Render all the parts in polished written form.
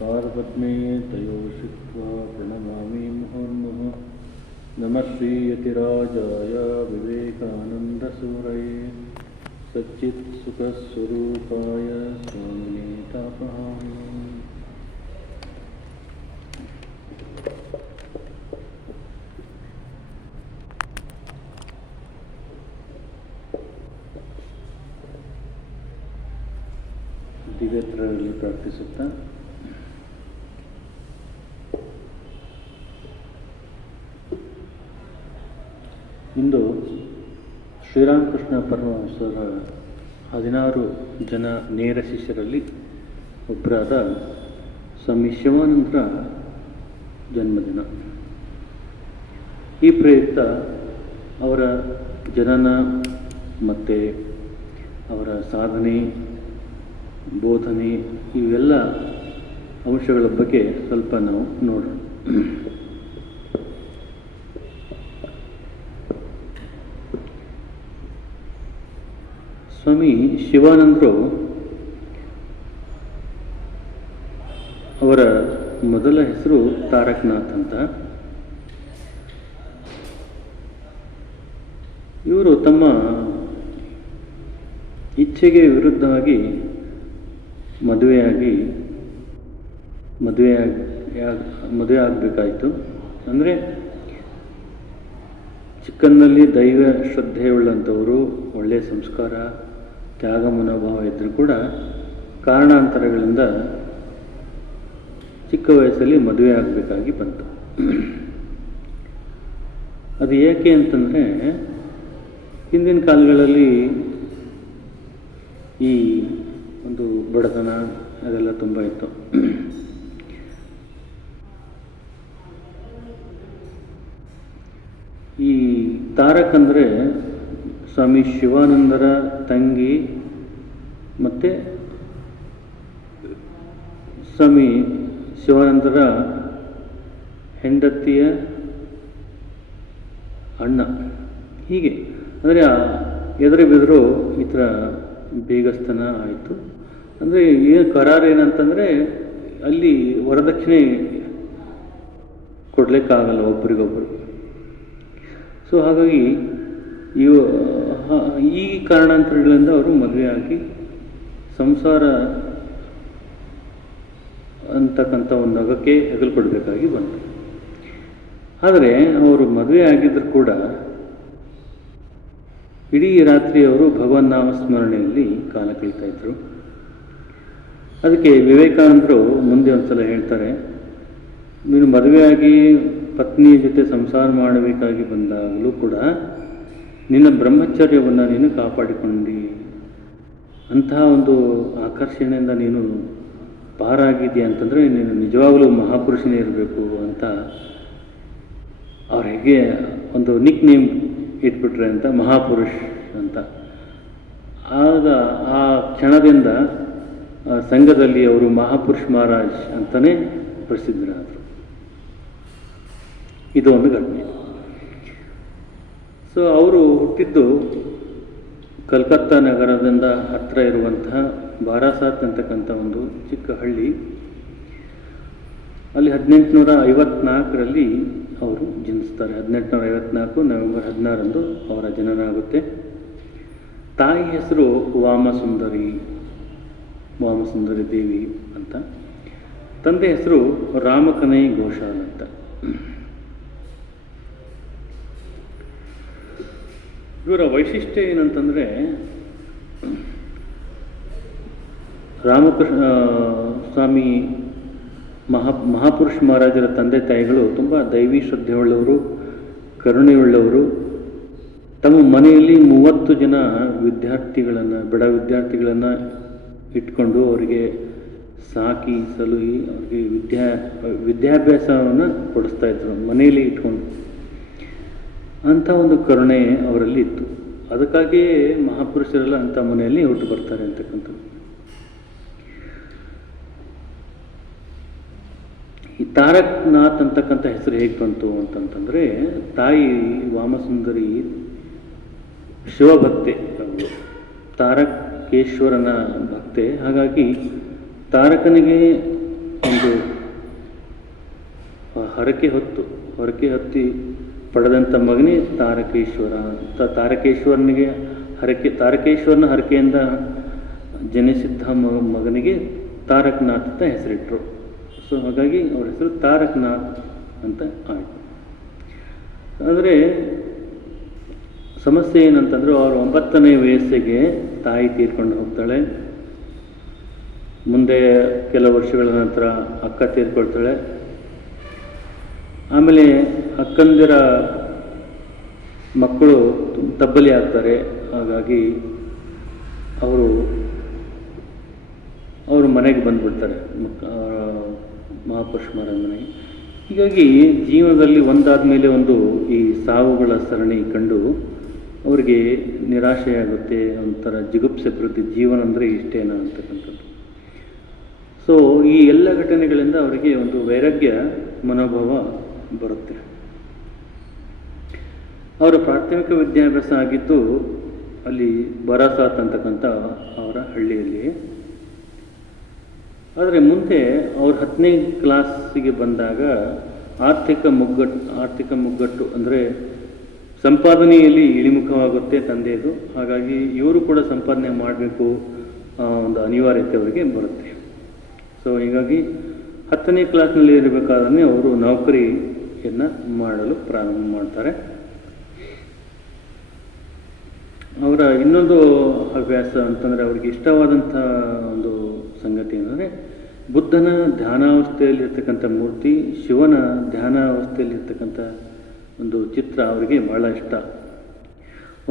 पादपद्मे तयोः श्रुत्वा प्रणमामि मुहुर्मुहुः। नमः श्रीयतिराजाय विवेकानन्दसूरये सच्चित्सुखस्वरूपाय स्वामिने तापहारिणे। ದಿವ್ಯತ್ರರಲ್ಲಿ ಪ್ರಾರ್ಥಿಸುತ್ತಾ ಇಂದು ಶ್ರೀರಾಮಕೃಷ್ಣ ಪರಮಹಂಸರ 16 ಜನ ನೇರ ಶಿಷ್ಯರಲ್ಲಿ ಒಬ್ಬರಾದ ಸ್ವಾಮಿ ಶಿವಾನಂದರ ಜನ್ಮದಿನ. ಈ ಪ್ರಯುಕ್ತ ಅವರ ಜನನ ಮತ್ತು ಅವರ ಸಾಧನೆ, ಬೋಧನೆ, ಇವೆಲ್ಲ ಅಂಶಗಳ ಬಗ್ಗೆ ಸ್ವಲ್ಪ ನಾವು ನೋಡೋಣ. ಸ್ವಾಮಿ ಶಿವಾನಂದರು ಅವರ ಮೊದಲ ಹೆಸರು ತಾರಕನಾಥ್ ಅಂತ. ಇವರು ತಮ್ಮ ಇಚ್ಛೆಗೆ ವಿರುದ್ಧವಾಗಿ ಮದುವೆ ಆಗಬೇಕಾಯಿತು. ಅಂದರೆ ಚಿಕ್ಕಂದಲ್ಲಿ ದೈವ ಶ್ರದ್ಧೆಯುಳ್ಳಂಥವರು, ಒಳ್ಳೆಯ ಸಂಸ್ಕಾರ, ತ್ಯಾಗ ಮನೋಭಾವ ಇದ್ದರೂ ಕೂಡ ಕಾರಣಾಂತರಗಳಿಂದ ಚಿಕ್ಕ ವಯಸ್ಸಲ್ಲಿ ಮದುವೆ ಆಗಬೇಕಾಗಿ ಬಂತು. ಅದು ಏಕೆ ಅಂತಂದರೆ, ಹಿಂದಿನ ಕಾಲಗಳಲ್ಲಿ ಈ ಒಂದು ಬಡತನ ಅದೆಲ್ಲ ತುಂಬ ಇತ್ತು. ಈ ತಾರಕ್ ಅಂದರೆ ಸ್ವಾಮಿ ಶಿವಾನಂದರ ತಂಗಿ ಮತ್ತು ಸ್ವಾಮಿ ಶಿವಾನಂದರ ಹೆಂಡತಿಯ ಅಣ್ಣ. ಹೀಗೆ ಅಂದರೆ ಎದುರು ಬೆದರು ಈ ಥರ ಬೇಗಸ್ತನ ಆಯಿತು. ಅಂದರೆ ಏನು ಕರಾರು ಏನಂತಂದರೆ, ಅಲ್ಲಿ ವರದಕ್ಷಿಣೆ ಕೊಡಲಿಕ್ಕಾಗಲ್ಲ ಒಬ್ರಿಗೊಬ್ಬರು. ಸೊ ಹಾಗಾಗಿ ಈ ಕಾರಣಾಂತರಗಳಿಂದ ಅವರು ಮದುವೆ ಆಗಿ ಸಂಸಾರ ಅಂತಕ್ಕಂಥ ಒಂದು ಅಗಕ್ಕೆ ಹೆಗಲ್ಕೊಡ್ಬೇಕಾಗಿ ಬಂತು. ಆದರೆ ಅವರು ಮದುವೆ ಆಗಿದ್ದರೂ ಕೂಡ ಇಡೀ ರಾತ್ರಿ ಅವರು ಭಗವನ್ ನಾಮ ಸ್ಮರಣೆಯಲ್ಲಿ ಕಾಲ ಕಳೀತಾ ಇದ್ರು. ಅದಕ್ಕೆ ವಿವೇಕಾನಂದರು ಮುಂದೆ ಒಂದ್ಸಲ ಹೇಳ್ತಾರೆ, ನೀನು ಮದುವೆಯಾಗಿ ಪತ್ನಿಯ ಜೊತೆ ಸಂಸಾರ ಮಾಡಬೇಕಾಗಿ ಬಂದಾಗಲೂ ಕೂಡ ನಿನ್ನ ಬ್ರಹ್ಮಚರ್ಯವನ್ನು ನೀನು ಕಾಪಾಡಿಕೊಂಡಿ, ಅಂತಹ ಒಂದು ಆಕರ್ಷಣೆಯಿಂದ ನೀನು ಪಾರಾಗಿದೆಯಾ ಅಂತಂದರೆ ನೀನು ನಿಜವಾಗಲೂ ಮಹಾಪುರುಷನೇ ಇರಬೇಕು ಅಂತ ಅವ್ರು ಹೇಗೆ ಒಂದು ನಿಕ್ ನೇಮ್ ಇಟ್ಬಿಟ್ರೆ ಅಂತ, ಮಹಾಪುರುಷ್ ಅಂತ. ಆಗ ಆ ಕ್ಷಣದಿಂದ ಸಂಘದಲ್ಲಿ ಅವರು ಮಹಾಪುರುಷ್ ಮಹಾರಾಜ್ ಅಂತಲೇ ಪ್ರಸಿದ್ಧರಾದರು. ಇದು ಒಂದು ಘಟನೆ. ಸೊ ಅವರು ಹುಟ್ಟಿದ್ದು ಕಲ್ಕತ್ತಾ ನಗರದಿಂದ ಹತ್ತಿರ ಇರುವಂತಹ ಬಾರಾಸಾತ್ ಅಂತಕ್ಕಂಥ ಒಂದು ಚಿಕ್ಕ ಹಳ್ಳಿ. ಅಲ್ಲಿ 1854ರಲ್ಲಿ ಅವರು ಜನಿಸ್ತಾರೆ. 1854 ನವೆಂಬರ್ 16 ಅವರ ಜನನ ಆಗುತ್ತೆ. ತಾಯಿ ಹೆಸರು ವಾಮಸುಂದರಿ ದೇವಿ ಅಂತ. ತಂದೆ ಹೆಸರು ರಾಮಕನೈ ಘೋಷಾಲ್ ಅಂತ. ಇವರ ವೈಶಿಷ್ಟ್ಯ ಏನಂತಂದರೆ, ರಾಮಕೃಷ್ಣ ಸ್ವಾಮಿ ಮಹಾಪುರುಷ ಮಹಾರಾಜರ ತಂದೆ ತಾಯಿಗಳು ತುಂಬ ದೈವಿ ಶ್ರದ್ಧೆಯುಳ್ಳವರು, ಕರುಣೆಯುಳ್ಳವರು. ತಮ್ಮ ಮನೆಯಲ್ಲಿ 30 ಜನ ಬಡ ವಿದ್ಯಾರ್ಥಿಗಳನ್ನು ಇಟ್ಕೊಂಡು ಅವರಿಗೆ ಸಾಕಿ ಸಲುಹಿ ಅವರಿಗೆ ವಿದ್ಯಾಭ್ಯಾಸವನ್ನು ಕೊಡಿಸ್ತಾ ಇದ್ರು ಮನೆಯಲ್ಲಿ ಇಟ್ಕೊಂಡು. ಅಂಥ ಒಂದು ಕರುಣೆ ಅವರಲ್ಲಿ ಇತ್ತು. ಅದಕ್ಕಾಗಿಯೇ ಮಹಾಪುರುಷರೆಲ್ಲ ಅಂಥ ಮನೆಯಲ್ಲಿ ಹುಟ್ಟು ಬರ್ತಾರೆ ಅಂತಕ್ಕಂಥದ್ದು. ಈ ತಾರಕನಾಥ್ ಅಂತಕ್ಕಂಥ ಹೆಸರು ಹೇಗೆ ಬಂತು ಅಂತಂತಂದರೆ, ತಾಯಿ ವಾಮಸುಂದರಿ ಶಿವಭಕ್ತೆ, ತಾರಕೇಶ್ವರನ ಭಕ್ತೆ. ಹಾಗಾಗಿ ತಾರಕನಿಗೆ ಒಂದು ಹರಕೆ ಹೊತ್ತಿ ಪಡೆದಂಥ ಮಗನೇ ತಾರಕೇಶ್ವರ. ತಾರಕೇಶ್ವರನಿಗೆ ತಾರಕೇಶ್ವರನ ಹರಕೆಯಿಂದ ಜನಿಸಿದ್ದ ಮಗನಿಗೆ ತಾರಕನಾಥ್ ಅಂತ ಹೆಸರಿಟ್ಟರು. ಸೊ ಹಾಗಾಗಿ ಅವರ ಹೆಸರು ತಾರಕನಾಥ್ ಅಂತ ಆಯಿತು. ಆದರೆ ಸಮಸ್ಯೆ ಏನಂತಂದರೆ, ಅವರು 9ನೇ ವಯಸ್ಸಿಗೆ ತಾಯಿ ತೀರ್ಕೊಂಡು ಹೋಗ್ತಾಳೆ. ಮುಂದೆ ಕೆಲವು ವರ್ಷಗಳ ನಂತರ ಅಕ್ಕ ತೀರ್ಕೊಳ್ತಾಳೆ. ಆಮೇಲೆ ಅಕ್ಕಂದಿರ ಮಕ್ಕಳು ತಬ್ಬಲಿ ಆಗ್ತಾರೆ. ಹಾಗಾಗಿ ಅವರು ಮನೆಗೆ ಬಂದುಬಿಡ್ತಾರೆ, ಮಹಾಪುರುಷ ಮಹಾರಾಜ ಮನೆಗೆ. ಹೀಗಾಗಿ ಜೀವನದಲ್ಲಿ ಒಂದಾದ ಮೇಲೆ ಒಂದು ಈ ಸಾವುಗಳ ಸರಣಿ ಕಂಡು ಅವರಿಗೆ ನಿರಾಶೆಯಾಗುತ್ತೆ, ಒಂಥರ ಜಿಗುಪ್ಸೆ ಬರುತ್ತೆ. ಜೀವನ ಅಂದರೆ ಇಷ್ಟೇನಾ ಅಂತಕ್ಕಂಥದ್ದು. ಸೊ ಈ ಎಲ್ಲ ಘಟನೆಗಳಿಂದ ಅವರಿಗೆ ಒಂದು ವೈರಾಗ್ಯ ಮನೋಭಾವ ಬರುತ್ತೆ. ಅವರ ಪ್ರಾಥಮಿಕ ವಿದ್ಯಾಭ್ಯಾಸ ಆಗಿದ್ದು ಅಲ್ಲಿ ಬರಾಸಾತ್ ಅಂತಕ್ಕಂಥ ಅವರ ಹಳ್ಳಿಯಲ್ಲಿ. ಆದರೆ ಮುಂದೆ ಅವ್ರು 10ನೇ ಕ್ಲಾಸಿಗೆ ಬಂದಾಗ ಆರ್ಥಿಕ ಮುಗ್ಗಟ್ಟು ಅಂದರೆ ಸಂಪಾದನೆಯಲ್ಲಿ ಇಳಿಮುಖವಾಗುತ್ತೆ ತಂದೆಯದು. ಹಾಗಾಗಿ ಇವರು ಕೂಡ ಸಂಪಾದನೆ ಮಾಡಬೇಕು ಒಂದು ಅನಿವಾರ್ಯತೆ ಅವರಿಗೆ ಬರುತ್ತೆ. ಸೊ ಹೀಗಾಗಿ 10ನೇ ಕ್ಲಾಸ್ನಲ್ಲಿ ಇರಬೇಕಾದ್ರೆ ಅವರು ನೌಕರಿಯನ್ನು ಮಾಡಲು ಪ್ರಾರಂಭ ಮಾಡ್ತಾರೆ. ಅವರ ಇನ್ನೊಂದು ಹವ್ಯಾಸ ಅಂತಂದರೆ, ಅವರಿಗೆ ಇಷ್ಟವಾದಂಥ ಒಂದು ಸಂಗತಿ ಏನಂದರೆ, ಬುದ್ಧನ ಧ್ಯಾನಾವಸ್ಥೆಯಲ್ಲಿರ್ತಕ್ಕಂಥ ಮೂರ್ತಿ, ಶಿವನ ಧ್ಯಾನಾವಸ್ಥೆಯಲ್ಲಿರ್ತಕ್ಕಂಥ ಒಂದು ಚಿತ್ರ ಅವರಿಗೆ ಭಾಳ ಇಷ್ಟ.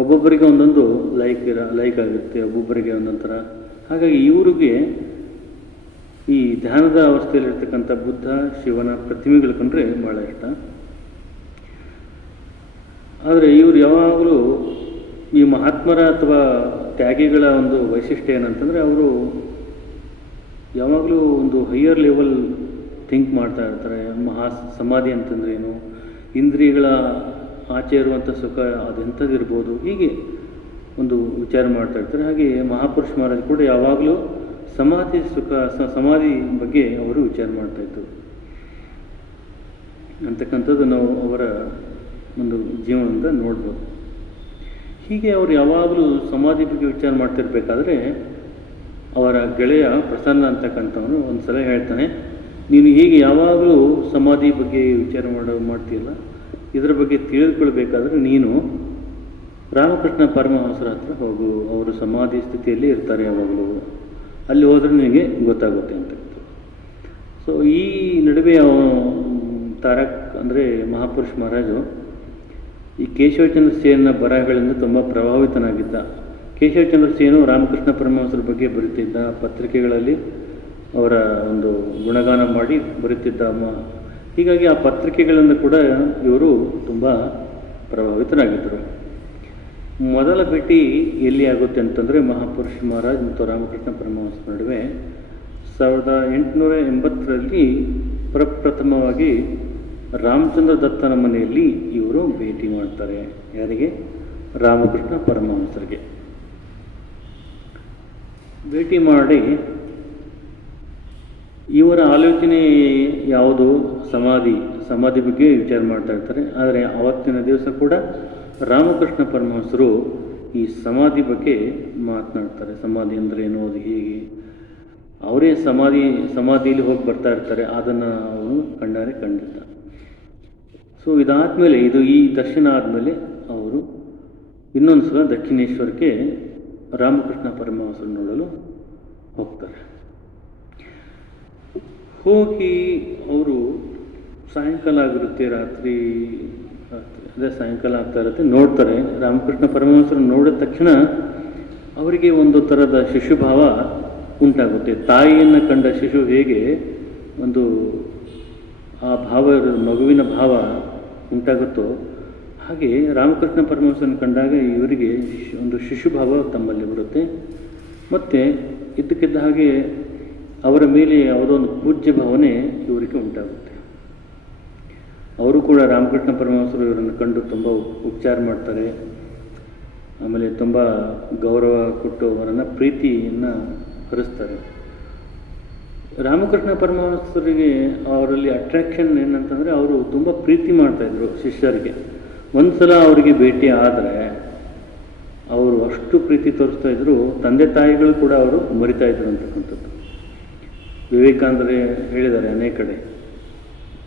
ಒಬ್ಬೊಬ್ಬರಿಗೆ ಒಂದೊಂದು ಲೈಕ್ ಆಗುತ್ತೆ, ಒಬ್ಬೊಬ್ಬರಿಗೆ ಒಂದೊಂದು ಥರ. ಹಾಗಾಗಿ ಇವರಿಗೆ ಈ ಧ್ಯಾನದ ಅವಸ್ಥೆಯಲ್ಲಿರ್ತಕ್ಕಂಥ ಬುದ್ಧ ಶಿವನ ಪ್ರತಿಮೆಗಳು ಕಂಡ್ರೆ ಭಾಳ ಇಷ್ಟ. ಆದರೆ ಇವರು ಯಾವಾಗಲೂ ಈ ಮಹಾತ್ಮರ ಅಥವಾ ತ್ಯಾಗಿಗಳ ಒಂದು ವೈಶಿಷ್ಟ್ಯ ಏನಂತಂದರೆ, ಅವರು ಯಾವಾಗಲೂ ಒಂದು ಹೈಯರ್ ಲೆವೆಲ್ ಥಿಂಕ್ ಮಾಡ್ತಾ ಇರ್ತಾರೆ. ಸಮಾಧಿ ಅಂತಂದ್ರೆ ಏನು, ಇಂದ್ರಿಯಗಳ ಆಚೆ ಇರುವಂಥ ಸುಖ ಅದೆಂಥದ್ದಿರ್ಬೋದು, ಹೀಗೆ ಒಂದು ವಿಚಾರ ಮಾಡ್ತಾ ಇರ್ತಾರೆ. ಹಾಗೆ ಮಹಾಪುರುಷ ಮಹಾರಾಜ್ ಕೂಡ ಯಾವಾಗಲೂ ಸಮಾಧಿ ಬಗ್ಗೆ ಅವರು ವಿಚಾರ ಮಾಡ್ತಾಯಿದ್ರು ಅಂತಕ್ಕಂಥದ್ದು ನಾವು ಅವರ ಒಂದು ಜೀವನದಿಂದ ನೋಡ್ಬೋದು. ಹೀಗೆ ಅವರು ಯಾವಾಗಲೂ ಸಮಾಧಿ ಬಗ್ಗೆ ವಿಚಾರ ಮಾಡ್ತಿರ್ಬೇಕಾದ್ರೆ ಅವರ ಗೆಳೆಯ ಪ್ರಸನ್ನ ಅಂತಕ್ಕಂಥವನು ಒಂದು ಸಲ ಹೇಳ್ತಾನೆ, ನೀನು ಹೀಗೆ ಯಾವಾಗಲೂ ಸಮಾಧಿ ಬಗ್ಗೆ ವಿಚಾರ ಮಾಡ್ತೀಯಲ್ಲ, ಇದರ ಬಗ್ಗೆ ತಿಳಿದುಕೊಳ್ಬೇಕಾದ್ರೆ ನೀನು ರಾಮಕೃಷ್ಣ ಪರಮಹಂಸರ ಹತ್ರ ಹೋಗು, ಅವರು ಸಮಾಧಿ ಸ್ಥಿತಿಯಲ್ಲಿ ಇರ್ತಾರೆ ಯಾವಾಗಲೂ, ಅಲ್ಲಿ ಹೋದರೆ ನಿನಗೆ ಗೊತ್ತಾಗುತ್ತೆ ಅಂತಕ್ಕಂಥದ್ದು. ಸೊ ಈ ನಡುವೆ ತಾರಕ್ ಅಂದರೆ ಮಹಾಪುರುಷ ಮಹಾರಾಜು ಈ ಕೇಶವಚಂದ್ರ ಸೇನ್ನ ಬರಹಗಳಿಂದ ತುಂಬ ಪ್ರಭಾವಿತನಾಗಿದ್ದ. ಕೇಶವಚಂದ್ರ ಸೇನು ರಾಮಕೃಷ್ಣ ಪರಮಹಂಸರ ಬಗ್ಗೆ ಬರೀತಿದ್ದ, ಪತ್ರಿಕೆಗಳಲ್ಲಿ ಅವರ ಒಂದು ಗುಣಗಾನ ಮಾಡಿ ಬರೀತಿದ್ದ. ಹೀಗಾಗಿ ಆ ಪತ್ರಿಕೆಗಳಿಂದ ಕೂಡ ಇವರು ತುಂಬ ಪ್ರಭಾವಿತರಾಗಿದ್ದರು. ಮೊದಲ ಭೇಟಿ ಎಲ್ಲಿ ಆಗುತ್ತೆ ಅಂತಂದರೆ, ಮಹಾಪುರುಷ ಮಹಾರಾಜ್ ಮತ್ತು ರಾಮಕೃಷ್ಣ ಪರಮಹಂಸರ ನಡುವೆ 1880ರಲ್ಲಿ ಪ್ರಪ್ರಥಮವಾಗಿ ರಾಮಚಂದ್ರ ದತ್ತನ ಮನೆಯಲ್ಲಿ ಇವರು ಭೇಟಿ ಮಾಡ್ತಾರೆ. ಯಾರಿಗೆ? ರಾಮಕೃಷ್ಣ ಪರಮಹಂಸರಿಗೆ ಭೇಟಿ ಮಾಡಿ ಇವರ ಆಲೋಚನೆ ಯಾವುದು? ಸಮಾಧಿ ಬಗ್ಗೆ ವಿಚಾರ ಮಾಡ್ತಾ ಇರ್ತಾರೆ. ಆದರೆ ಆವತ್ತಿನ ದಿವಸ ಕೂಡ ರಾಮಕೃಷ್ಣ ಪರಮಹಂಸರು ಈ ಸಮಾಧಿ ಬಗ್ಗೆ ಮಾತನಾಡ್ತಾರೆ. ಸಮಾಧಿ ಅಂದರೆ ಏನು, ಅದು ಹೇಗೆ, ಅವರೇ ಸಮಾಧಿಯಲ್ಲಿ ಹೋಗಿ ಬರ್ತಾ ಇರ್ತಾರೆ, ಅದನ್ನು ಅವರು ಕಂಡಿದ್ದ. ಸೊ ಇದಾದಮೇಲೆ ಈ ದರ್ಶನ ಆದಮೇಲೆ ಅವರು ಇನ್ನೊಂದು ಸಲ ದಕ್ಷಿಣೇಶ್ವರಕ್ಕೆ ರಾಮಕೃಷ್ಣ ಪರಮಹಂಸರು ನೋಡಲು ಹೋಗ್ತಾರೆ. ಹೋಗಿ ಅವರು ಸಾಯಂಕಾಲ ಆಗಿರುತ್ತೆ, ರಾತ್ರಿ ಅದೇ ಸಾಯಂಕಾಲ ಆಗ್ತಾ ಇರುತ್ತೆ, ನೋಡ್ತಾರೆ. ರಾಮಕೃಷ್ಣ ಪರಮಹಂಸರು ನೋಡಿದ ತಕ್ಷಣ ಅವರಿಗೆ ಒಂದು ಥರದ ಶಿಶುಭಾವ ಉಂಟಾಗುತ್ತೆ. ತಾಯಿಯನ್ನು ಕಂಡ ಶಿಶು ಹೇಗೆ ಒಂದು ಆ ಮಗುವಿನ ಭಾವ ಉಂಟಾಗುತ್ತೋ ಹಾಗೆ ರಾಮಕೃಷ್ಣ ಪರಮಹಂಸನ ಕಂಡಾಗ ಇವರಿಗೆ ಒಂದು ಶಿಶುಭಾವ ತಮ್ಮಲ್ಲಿ ಬರುತ್ತೆ. ಮತ್ತು ಇದ್ದಕ್ಕಿದ್ದ ಹಾಗೆ ಅವರ ಮೇಲೆ ಯಾವುದೋ ಒಂದು ಪೂಜ್ಯ ಭಾವನೆ ಇವರಿಗೆ ಉಂಟಾಗುತ್ತೆ. ಅವರು ಕೂಡ ರಾಮಕೃಷ್ಣ ಪರಮಹಂಸರು ಇವರನ್ನು ಕಂಡು ತುಂಬ ಉಪಚಾರ ಮಾಡ್ತಾರೆ. ಆಮೇಲೆ ತುಂಬ ಗೌರವ ಕೊಟ್ಟು ಅವರನ್ನು ಪ್ರೀತಿಯನ್ನು ಹರಿಸ್ತಾರೆ. ರಾಮಕೃಷ್ಣ ಪರಮಹಂಸರಿಗೆ ಅವರಲ್ಲಿ ಅಟ್ರಾಕ್ಷನ್ ಏನಂತಂದರೆ ಅವರು ತುಂಬ ಪ್ರೀತಿ ಮಾಡ್ತಾಯಿದ್ರು ಶಿಷ್ಯರಿಗೆ. ಒಂದು ಸಲ ಅವರಿಗೆ ಭೇಟಿ ಆದರೆ ಅವರು ಅಷ್ಟು ಪ್ರೀತಿ ತೋರಿಸ್ತಾ ಇದ್ರು, ತಂದೆ ತಾಯಿಗಳು ಕೂಡ ಅವರು ಮರಿತಾ ಇದ್ರು ಅಂತಕ್ಕಂಥದ್ದು. ವಿವೇಕಾನಂದರೇ ಹೇಳಿದ್ದಾರೆ ಅನೇಕ ಕಡೆ,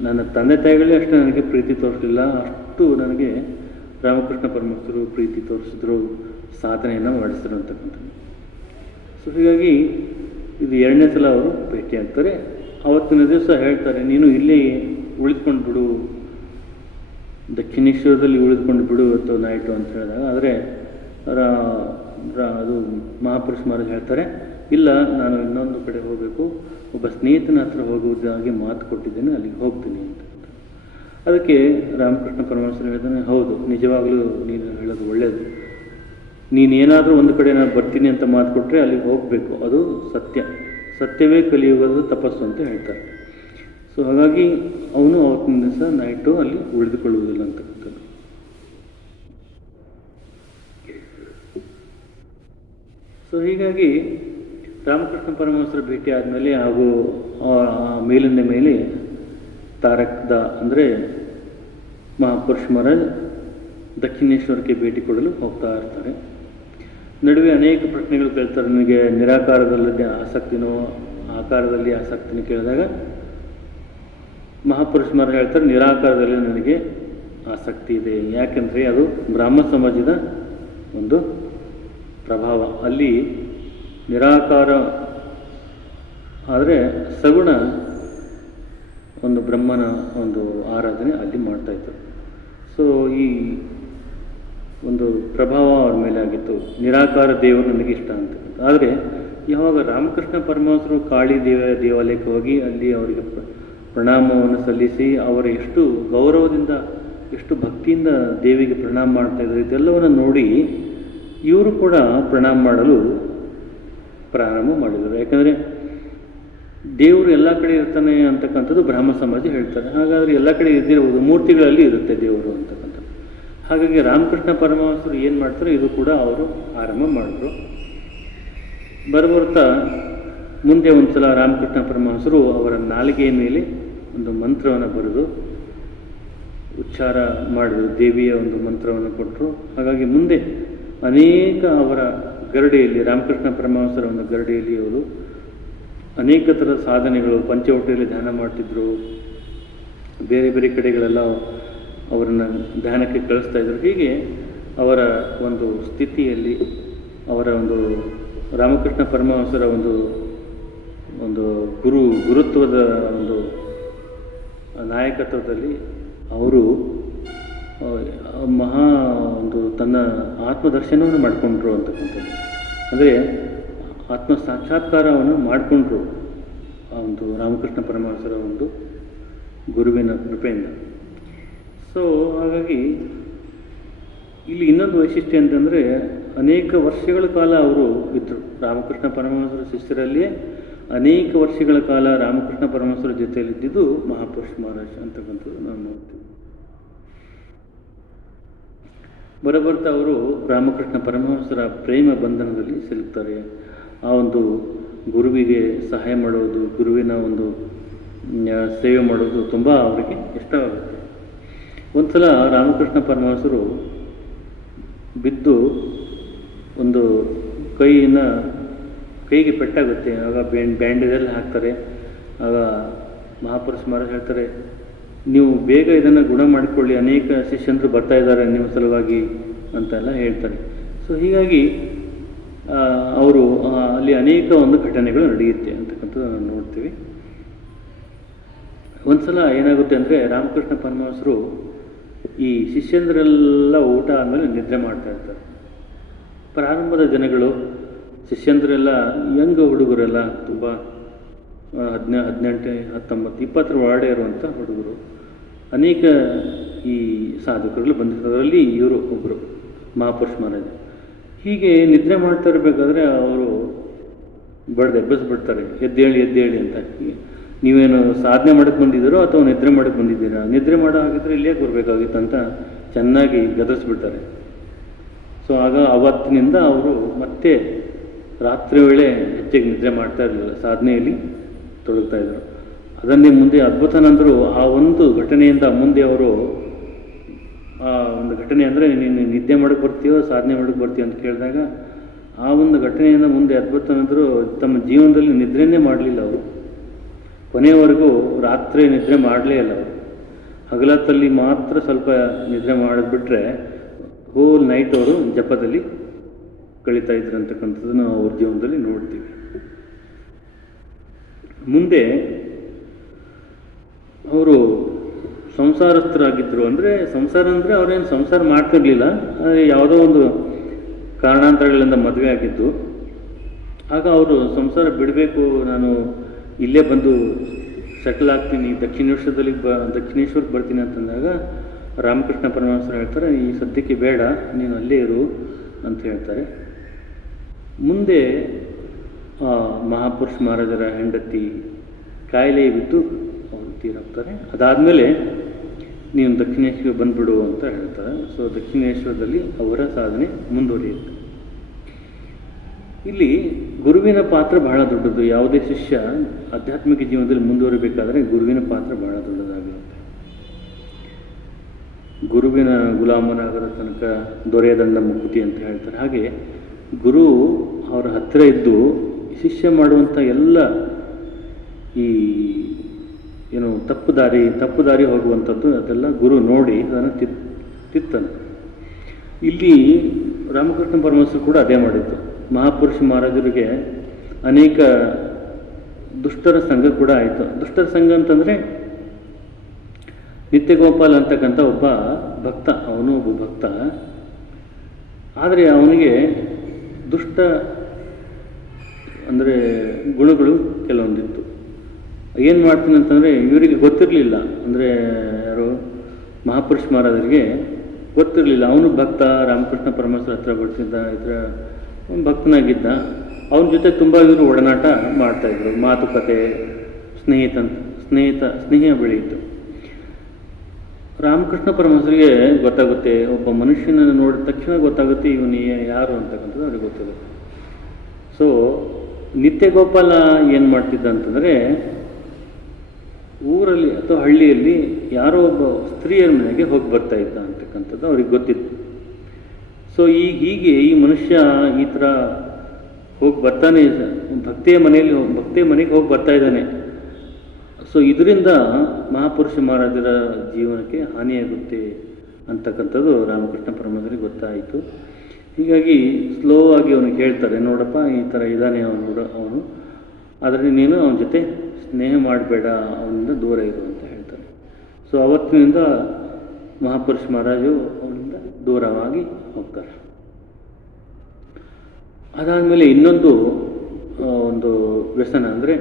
ನನ್ನ ತಂದೆ ತಾಯಿಗಳೇ ಅಷ್ಟು ನನಗೆ ಪ್ರೀತಿ ತೋರಿಸಲಿಲ್ಲ, ಅಷ್ಟು ನನಗೆ ರಾಮಕೃಷ್ಣ ಪರಮಹಂಸರು ಪ್ರೀತಿ ತೋರಿಸಿದ್ರು, ಸಾಧನೆಯನ್ನು ಮಾಡಿಸಿದ್ರು ಅಂತಕ್ಕಂಥದ್ದು. ಸೊ ಹೀಗಾಗಿ ಇದು ಎರಡನೇ ಸಲ ಅವರು ಭೇಟಿ ಆಗ್ತಾರೆ. ಆವತ್ತಿನ ದಿವಸ ಹೇಳ್ತಾರೆ, ನೀನು ಇಲ್ಲೇ ಉಳಿದುಕೊಂಡು ಬಿಡು, ದಕ್ಷಿಣೇಶ್ವರದಲ್ಲಿ ಉಳಿದುಕೊಂಡು ಬಿಡು ಇವತ್ತು ನೈಟು ಅಂತ ಹೇಳಿದಾಗ, ಆದರೆ ಅದು ಮಹಾಪುರುಷ ಮಹಾರಾಜ್ ಹೇಳ್ತಾರೆ, ಇಲ್ಲ ನಾನು ಇನ್ನೊಂದು ಕಡೆ ಹೋಗಬೇಕು, ಒಬ್ಬ ಸ್ನೇಹಿತನ ಹತ್ರ ಹೋಗುವುದಾಗಿ ಮಾತು ಕೊಟ್ಟಿದ್ದೇನೆ, ಅಲ್ಲಿಗೆ ಹೋಗ್ತೀನಿ ಅಂತ. ಅದಕ್ಕೆ ರಾಮಕೃಷ್ಣ ಪರಮಹಂಸರು ಹೇಳ್ತಾನೆ, ಹೌದು ನಿಜವಾಗಲೂ ನೀನು ಹೇಳೋದು ಒಳ್ಳೆಯದು, ನೀನೇನಾದರೂ ಒಂದು ಕಡೆ ನಾನು ಬರ್ತೀನಿ ಅಂತ ಮಾತು ಕೊಟ್ಟರೆ ಅಲ್ಲಿಗೆ ಹೋಗಬೇಕು, ಅದು ಸತ್ಯ, ಸತ್ಯವೇ ಕಲಿಯುವುದು ತಪಸ್ಸು ಅಂತ ಹೇಳ್ತಾರೆ. ಸೊ ಹಾಗಾಗಿ ಅವನು ಅವತ್ತಿನ ದಿವಸ ನೈಟು ಅಲ್ಲಿ ಉಳಿದುಕೊಳ್ಳುವುದಿಲ್ಲ ಅಂತಕ್ಕಂಥದ್ದು. ಸೊ ಹೀಗಾಗಿ ರಾಮಕೃಷ್ಣ ಪರಮಹಂಸರ ಭೇಟಿ ಆದಮೇಲೆ ಹಾಗೂ ಮೇಲಿನ ಮೇಲೆ ತಾರಕದ ಅಂದರೆ ಮಹಾಪುರುಷ ಮಹಾರಾಜ್ ದಕ್ಷಿಣೇಶ್ವರಕ್ಕೆ ಭೇಟಿ ಕೊಡಲು ಹೋಗ್ತಾ ಇರ್ತಾರೆ. ನಡುವೆ ಅನೇಕ ಪ್ರಶ್ನೆಗಳು ಕೇಳ್ತಾರೆ, ನಿಮಗೆ ನಿರಾಕಾರದಲ್ಲಿ ಆಸಕ್ತಿನೋ ಆಕಾರದಲ್ಲಿ ಆಸಕ್ತಿನೋ ಕೇಳಿದಾಗ ಮಹಾಪುರುಷ ಮಹಾರಾಜ್ ಹೇಳ್ತಾರೆ, ನಿರಾಕಾರದಲ್ಲಿ ನನಗೆ ಆಸಕ್ತಿ ಇದೆ, ಯಾಕೆಂದರೆ ಅದು ಬ್ರಾಹ್ಮ ಸಮಾಜದ ಒಂದು ಪ್ರಭಾವ. ಅಲ್ಲಿ ನಿರಾಕಾರ ಆದರೆ ಸಗುಣ ಒಂದು ಬ್ರಹ್ಮನ ಒಂದು ಆರಾಧನೆ ಅಲ್ಲಿ ಮಾಡ್ತಾಯಿದ್ರು. ಸೊ ಈ ಒಂದು ಪ್ರಭಾವ ಅವ್ರ ಮೇಲೆ ಆಗಿತ್ತು. ನಿರಾಕಾರ ದೇವರು ನನಗೆ ಇಷ್ಟ ಅಂತ. ಆದರೆ ಯಾವಾಗ ರಾಮಕೃಷ್ಣ ಪರಮಹಂಸರು ಕಾಳಿ ದೇವಾಲಯಕ್ಕೆ ಹೋಗಿ ಅಲ್ಲಿ ಅವರಿಗೆ ಪ್ರಣಾಮವನ್ನು ಸಲ್ಲಿಸಿ ಅವರ ಎಷ್ಟು ಗೌರವದಿಂದ ಎಷ್ಟು ಭಕ್ತಿಯಿಂದ ದೇವಿಗೆ ಪ್ರಣಾಮ ಮಾಡ್ತಾಯಿದ್ರು, ಇದೆಲ್ಲವನ್ನು ನೋಡಿ ಇವರು ಕೂಡ ಪ್ರಣಾಮ ಮಾಡಲು ಪ್ರಾರಂಭ ಮಾಡಿದರು. ಯಾಕಂದರೆ ದೇವರು ಎಲ್ಲ ಕಡೆ ಇರ್ತಾನೆ ಅಂತಕ್ಕಂಥದ್ದು ಬ್ರಾಹ್ಮ ಸಮಾಜ ಹೇಳ್ತಾರೆ. ಹಾಗಾದರೆ ಎಲ್ಲ ಕಡೆ ಇದ್ದಿರುವುದು ಮೂರ್ತಿಗಳಲ್ಲಿ ಇರುತ್ತೆ ದೇವರು ಅಂತಕ್ಕಂಥದ್ದು. ಹಾಗಾಗಿ ರಾಮಕೃಷ್ಣ ಪರಮಹಂಸರು ಏನು ಮಾಡ್ತಾರೆ ಇದು ಕೂಡ ಅವರು ಆರಂಭ ಮಾಡಿದ್ರು. ಬರ್ತಾ ಮುಂದೆ ಒಂದು ಸಲ ರಾಮಕೃಷ್ಣ ಪರಮಹಂಸರು ಅವರ ನಾಲಿಗೆಯ ಮೇಲೆ ಒಂದು ಮಂತ್ರವನ್ನು ಬರೆದು ಉಚ್ಚಾರ ಮಾಡಿದ್ರು, ದೇವಿಯ ಒಂದು ಮಂತ್ರವನ್ನು ಕೊಟ್ಟರು. ಹಾಗಾಗಿ ಮುಂದೆ ಅನೇಕ ಅವರ ಗರಡಿಯಲ್ಲಿ ರಾಮಕೃಷ್ಣ ಪರಮಹಂಸರ ಒಂದು ಗರಡಿಯಲ್ಲಿ ಅವರು ಅನೇಕ ಥರದ ಸಾಧನೆಗಳು, ಪಂಚವಟಿಯಲ್ಲಿ ಧ್ಯಾನ ಮಾಡ್ತಿದ್ರು, ಬೇರೆ ಬೇರೆ ಕಡೆಗಳೆಲ್ಲ ಅವರನ್ನು ಧ್ಯಾನಕ್ಕೆ ಕಳಿಸ್ತಾ ಇದ್ರು. ಹೀಗೆ ಅವರ ಒಂದು ಸ್ಥಿತಿಯಲ್ಲಿ ಅವರ ಒಂದು ರಾಮಕೃಷ್ಣ ಪರಮಹಂಸರ ಒಂದು ಒಂದು ಗುರುತ್ವದ ಒಂದು ನಾಯಕತ್ವದಲ್ಲಿ ಅವರು ಮಹಾ ಒಂದು ತನ್ನ ಆತ್ಮದರ್ಶನವನ್ನು ಮಾಡಿಕೊಂಡ್ರು ಅಂತಕ್ಕಂಥದ್ದು. ಅಂದರೆ ಆತ್ಮ ಸಾಕ್ಷಾತ್ಕಾರವನ್ನು ಮಾಡಿಕೊಂಡ್ರು ಆ ಒಂದು ರಾಮಕೃಷ್ಣ ಪರಮಹಂಸರ ಒಂದು ಗುರುವಿನ ಕೃಪೆಯಿಂದ. ಸೊ ಹಾಗಾಗಿ ಇಲ್ಲಿ ಇನ್ನೊಂದು ವೈಶಿಷ್ಟ್ಯ ಅಂತಂದರೆ ಅನೇಕ ವರ್ಷಗಳ ಕಾಲ ಅವರು ಇದ್ದರು ರಾಮಕೃಷ್ಣ ಪರಮಹಂಸರ ಶಿಷ್ಯರಲ್ಲಿಯೇ. ಅನೇಕ ವರ್ಷಗಳ ಕಾಲ ರಾಮಕೃಷ್ಣ ಪರಮಹಂಸರ ಜೊತೆಯಲ್ಲಿದ್ದಿದ್ದು ಮಹಾಪುರುಷ ಮಹಾರಾಜ್ ಅಂತಕ್ಕಂಥದ್ದು ನಾವು ನೋಡ್ತೀವಿ. ಬರಬರ್ತಾ ಅವರು ರಾಮಕೃಷ್ಣ ಪರಮಹಂಸರ ಪ್ರೇಮ ಬಂಧನದಲ್ಲಿ ಸಿಲುಕ್ತಾರೆ. ಆ ಒಂದು ಗುರುವಿಗೆ ಸಹಾಯ ಮಾಡೋದು, ಗುರುವಿನ ಒಂದು ಸೇವೆ ಮಾಡೋದು ತುಂಬ ಅವರಿಗೆ ಇಷ್ಟವಾಗುತ್ತೆ. ಒಂದು ಸಲ ರಾಮಕೃಷ್ಣ ಪರಮಹಂಸರು ಬಿದ್ದು ಒಂದು ಕೈಗೆ ಪೆಟ್ಟಾಗುತ್ತೆ. ಆಗ ಬ್ಯಾಂಡೇಜಲ್ಲಿ ಹಾಕ್ತಾರೆ. ಆಗ ಮಹಾಪುರುಷ ಮಹಾರಾಜ್ ಹೇಳ್ತಾರೆ, ನೀವು ಬೇಗ ಇದನ್ನು ಗುಣ ಮಾಡಿಕೊಳ್ಳಿ, ಅನೇಕ ಶಿಷ್ಯಂದರು ಬರ್ತಾ ಇದ್ದಾರೆ ನಿಮ್ಮ ಸಲುವಾಗಿ ಅಂತೆಲ್ಲ ಹೇಳ್ತಾರೆ. ಸೊ ಹೀಗಾಗಿ ಅವರು ಅಲ್ಲಿ ಅನೇಕ ಒಂದು ಘಟನೆಗಳು ನಡೆಯುತ್ತೆ ಅಂತಕ್ಕಂಥದ್ದು ನಾವು ನೋಡ್ತೀವಿ. ಒಂದು ಸಲ ಏನಾಗುತ್ತೆ ಅಂದರೆ ರಾಮಕೃಷ್ಣ ಪರಮಹಂಸರು ಈ ಶಿಷ್ಯಂದ್ರೆಲ್ಲ ಊಟ ಆದಮೇಲೆ ನಿದ್ರೆ ಮಾಡ್ತಾ ಇರ್ತಾರೆ. ಪ್ರಾರಂಭದ ಜನಗಳು ಶಿಷ್ಯಂದ್ರೆಲ್ಲ ಯಂಗ್ ಹುಡುಗರೆಲ್ಲ ತುಂಬ 18, 19, 20 ಒಳಗಡೆ ಇರುವಂಥ ಹುಡುಗರು. ಅನೇಕ ಈ ಸಾಧಕರುಗಳು ಬಂದಿರೋದ್ರಲ್ಲಿ ಇವರು ಒಬ್ಬರು ಮಹಾಪುರುಷ ಮಹಾರಾಜ್. ಹೀಗೆ ನಿದ್ರೆ ಮಾಡ್ತಾ ಇರಬೇಕಾದ್ರೆ ಅವರು ಎಬ್ಬಿಸ್ಬಿಡ್ತಾರೆ, ಎದ್ದೇಳಿ ಅಂತ. ನೀವೇನು ಸಾಧನೆ ಮಾಡೋಕ್ಕೆ ಬಂದಿದ್ದೀರೋ ಅಥವಾ ನಿದ್ರೆ ಮಾಡೋಕ್ಕೆ ಬಂದಿದ್ದೀರಾ? ನಿದ್ರೆ ಮಾಡೋ ಹಾಗಿದ್ರೆ ಇಲ್ಲೇ ಬರಬೇಕಾಗಿತ್ತು ಅಂತ ಚೆನ್ನಾಗಿ ಗದರಿಸ್ಬಿಡ್ತಾರೆ. ಸೊ ಆಗ ಅವತ್ತಿನಿಂದ ಅವರು ಮತ್ತೆ ರಾತ್ರಿ ವೇಳೆ ಹೆಚ್ಚಿಗೆ ನಿದ್ರೆ ಮಾಡ್ತಾ ಇರಲಿಲ್ಲ. ಸಾಧನೆಯಲ್ಲಿ ತೊಡಗ್ತಾ ಇದ್ದರು. ಅದನ್ನೇ ಮುಂದೆ ಅದ್ಭುತಾನಂದರು ಆ ಒಂದು ಘಟನೆಯಿಂದ ಮುಂದೆ ಅವರು ಆ ಒಂದು ಘಟನೆ ಅಂದರೆ ನೀನು ನಿದ್ದೆ ಮಾಡೋಕ್ಕೆ ಬರ್ತೀಯೋ ಸಾಧನೆ ಮಾಡೋಕ್ಕೆ ಬರ್ತೀಯೋ ಅಂತ ಕೇಳಿದಾಗ ಆ ಒಂದು ಘಟನೆಯಿಂದ ಮುಂದೆ ಅದ್ಭುತಾನಂದರು ತಮ್ಮ ಜೀವನದಲ್ಲಿ ನಿದ್ರೆನೇ ಮಾಡಲಿಲ್ಲ ಅವರು. ಕೊನೆಯವರೆಗೂ ರಾತ್ರಿ ನಿದ್ರೆ ಮಾಡಲೇ ಇಲ್ಲ ಅವರು. ಹಗಲತ್ತಲ್ಲಿ ಮಾತ್ರ ಸ್ವಲ್ಪ ನಿದ್ರೆ ಮಾಡಿಬಿಟ್ರೆ ಹೋಲ್ ನೈಟ್ ಅವರು ಜಪದಲ್ಲಿ ಕಳೀತಾ ಇದ್ರು ಅಂತಕ್ಕಂಥದ್ದನ್ನು ನಾವು ಅವ್ರ ಜೀವನದಲ್ಲಿ ನೋಡ್ತೀವಿ. ಮುಂದೆ ಅವರು ಸಂಸಾರಸ್ಥರಾಗಿದ್ದರು. ಅಂದರೆ ಸಂಸಾರ ಅಂದರೆ ಅವರೇನು ಸಂಸಾರ ಮಾಡ್ತಿರ್ಲಿಲ್ಲ, ಆದರೆ ಯಾವುದೋ ಒಂದು ಕಾರಣಾಂತರಗಳಿಂದ ಮದುವೆ ಆಗಿದ್ದು. ಆಗ ಅವರು ಸಂಸಾರ ಬಿಡಬೇಕು, ನಾನು ಇಲ್ಲೇ ಬಂದು ಸೆಟಲ್ ಆಗ್ತೀನಿ, ದಕ್ಷಿಣೇಶ್ವರಕ್ಕೆ ಬರ್ತೀನಿ ಅಂತಂದಾಗ ರಾಮಕೃಷ್ಣ ಪರಮಹಂಸರು ಹೇಳ್ತಾರೆ, ಈ ಸದ್ಯಕ್ಕೆ ಬೇಡ, ನೀನು ಅಲ್ಲೇ ಇರು ಅಂತ ಹೇಳ್ತಾರೆ. ಮುಂದೆ ಮಹಾಪುರುಷ ಮಹಾರಾಜರ ಹೆಂಡತಿ ಕಾಯಿಲೆ ಬಿದ್ದು ಅವರು ತೀರೋಗ್ತಾರೆ. ಅದಾದಮೇಲೆ ನೀನು ದಕ್ಷಿಣೇಶ್ವರ ಬಂದ್ಬಿಡು ಅಂತ ಹೇಳ್ತಾರೆ. ಸೊ ದಕ್ಷಿಣೇಶ್ವರದಲ್ಲಿ ಅವರ ಸಾಧನೆ ಮುಂದುವರಿಯುತ್ತೆ. ಇಲ್ಲಿ ಗುರುವಿನ ಪಾತ್ರ ಬಹಳ ದೊಡ್ಡದು. ಯಾವುದೇ ಶಿಷ್ಯ ಆಧ್ಯಾತ್ಮಿಕ ಜೀವನದಲ್ಲಿ ಮುಂದುವರಿಬೇಕಾದ್ರೆ ಗುರುವಿನ ಪಾತ್ರ ಬಹಳ ದೊಡ್ಡದಾಗಿರುತ್ತೆ. ಗುರುವಿನ ಗುಲಾಮನಾಗದ ತನಕ ದೊರೆಯದಂಡ ಮುಕ್ತಿ ಅಂತ ಹೇಳ್ತಾರೆ. ಹಾಗೆ ಗುರು ಅವರ ಹತ್ತಿರ ಇದ್ದು ಶಿಷ್ಯ ಮಾಡುವಂಥ ಎಲ್ಲ ಈ ಏನು ತಪ್ಪು ದಾರಿ ಹೋಗುವಂಥದ್ದು ಅದೆಲ್ಲ ಗುರು ನೋಡಿ ಅದನ್ನು ತಿತ್ತನು. ಇಲ್ಲಿ ರಾಮಕೃಷ್ಣ ಪರಮಹಂಸರು ಕೂಡ ಅದೇ ಮಾಡಿದ್ದು. ಮಹಾಪುರುಷ ಮಹಾರಾಜರಿಗೆ ಅನೇಕ ದುಷ್ಟರ ಸಂಘ ಕೂಡ ಆಯಿತು. ದುಷ್ಟರ ಸಂಘ ಅಂತಂದರೆ ನಿತ್ಯಗೋಪಾಲ್ ಅಂತಕ್ಕಂಥ ಒಬ್ಬ ಭಕ್ತ, ಅವನು ಒಬ್ಬ ಭಕ್ತ. ಆದರೆ ಅವನಿಗೆ ದುಷ್ಟ ಅಂದರೆ ಗುಣಗಳು ಕೆಲವೊಂದಿತ್ತು. ಏನು ಮಾಡ್ತೀನಿ ಅಂತಂದರೆ ಇವರಿಗೆ ಗೊತ್ತಿರಲಿಲ್ಲ, ಅಂದರೆ ಯಾರು ಮಹಾಪುರುಷ ಮಹಾರಾಜರಿಗೆ ಗೊತ್ತಿರಲಿಲ್ಲ. ಅವನು ಭಕ್ತ, ರಾಮಕೃಷ್ಣ ಪರಮಹಂಸರ ಹತ್ರ ಬರ್ತಿದ್ದ, ಇದರ ಭಕ್ತನಾಗಿದ್ದ. ಅವನ ಜೊತೆ ತುಂಬ ಇವರು ಒಡನಾಟ ಮಾಡ್ತಾಯಿದ್ರು, ಮಾತುಕತೆ, ಸ್ನೇಹ ಬೆಳೆಯಿತು. ರಾಮಕೃಷ್ಣ ಪರಮಹಂಸರಿಗೆ ಗೊತ್ತಾಗುತ್ತೆ, ಒಬ್ಬ ಮನುಷ್ಯನನ್ನು ನೋಡಿದ ತಕ್ಷಣ ಗೊತ್ತಾಗುತ್ತೆ ಇವನು ಯಾರು ಅಂತಕ್ಕಂಥದ್ದು ಅವ್ರಿಗೆ ಗೊತ್ತಾಗುತ್ತೆ. ಸೊ ನಿತ್ಯಗೋಪಾಲ ಏನು ಮಾಡ್ತಿದ್ದ ಅಂತಂದರೆ ಊರಲ್ಲಿ ಅಥವಾ ಹಳ್ಳಿಯಲ್ಲಿ ಯಾರೋ ಒಬ್ಬ ಸ್ತ್ರೀಯರ ಮನೆಗೆ ಹೋಗಿ ಬರ್ತಾ ಇದ್ದ ಅಂತಕ್ಕಂಥದ್ದು ಅವ್ರಿಗೆ ಗೊತ್ತಿತ್ತು. ಸೊ ಹೀಗೆ ಈ ಮನುಷ್ಯ ಈ ಥರ ಹೋಗಿ ಬರ್ತಾನೆ, ಭಕ್ತಿಯ ಮನೆಗೆ ಹೋಗಿ ಬರ್ತಾ ಇದ್ದಾನೆ. ಸೊ ಇದರಿಂದ ಮಹಾಪುರುಷ ಮಹಾರಾಜರ ಜೀವನಕ್ಕೆ ಹಾನಿಯಾಗುತ್ತೆ ಅಂತಕ್ಕಂಥದ್ದು ರಾಮಕೃಷ್ಣ ಪರಮಹಂಸರಿಗೆ ಗೊತ್ತಾಯಿತು. ಹೀಗಾಗಿ ಸ್ಲೋ ಆಗಿ ಅವನಿಗೆ ಹೇಳ್ತಾರೆ, ನೋಡಪ್ಪ ಈ ಥರ ಇದ್ದಾನೆ ಅವನು, ಆದರೆ ನೀನು ಅವನ ಜೊತೆ ಸ್ನೇಹ ಮಾಡಬೇಡ, ಅವನಿಂದ ದೂರ ಇರು ಅಂತ ಹೇಳ್ತಾರೆ. ಸೊ ಅವತ್ತಿನಿಂದ ಮಹಾಪುರುಷ ಮಹಾರಾಜರು ಅವನಿಂದ ದೂರವಾಗಿ ಹೋಗ್ತಾರೆ. ಅದಾದಮೇಲೆ ಇನ್ನೊಂದು ಒಂದು ವ್ಯಸನ ಅಂದರೆ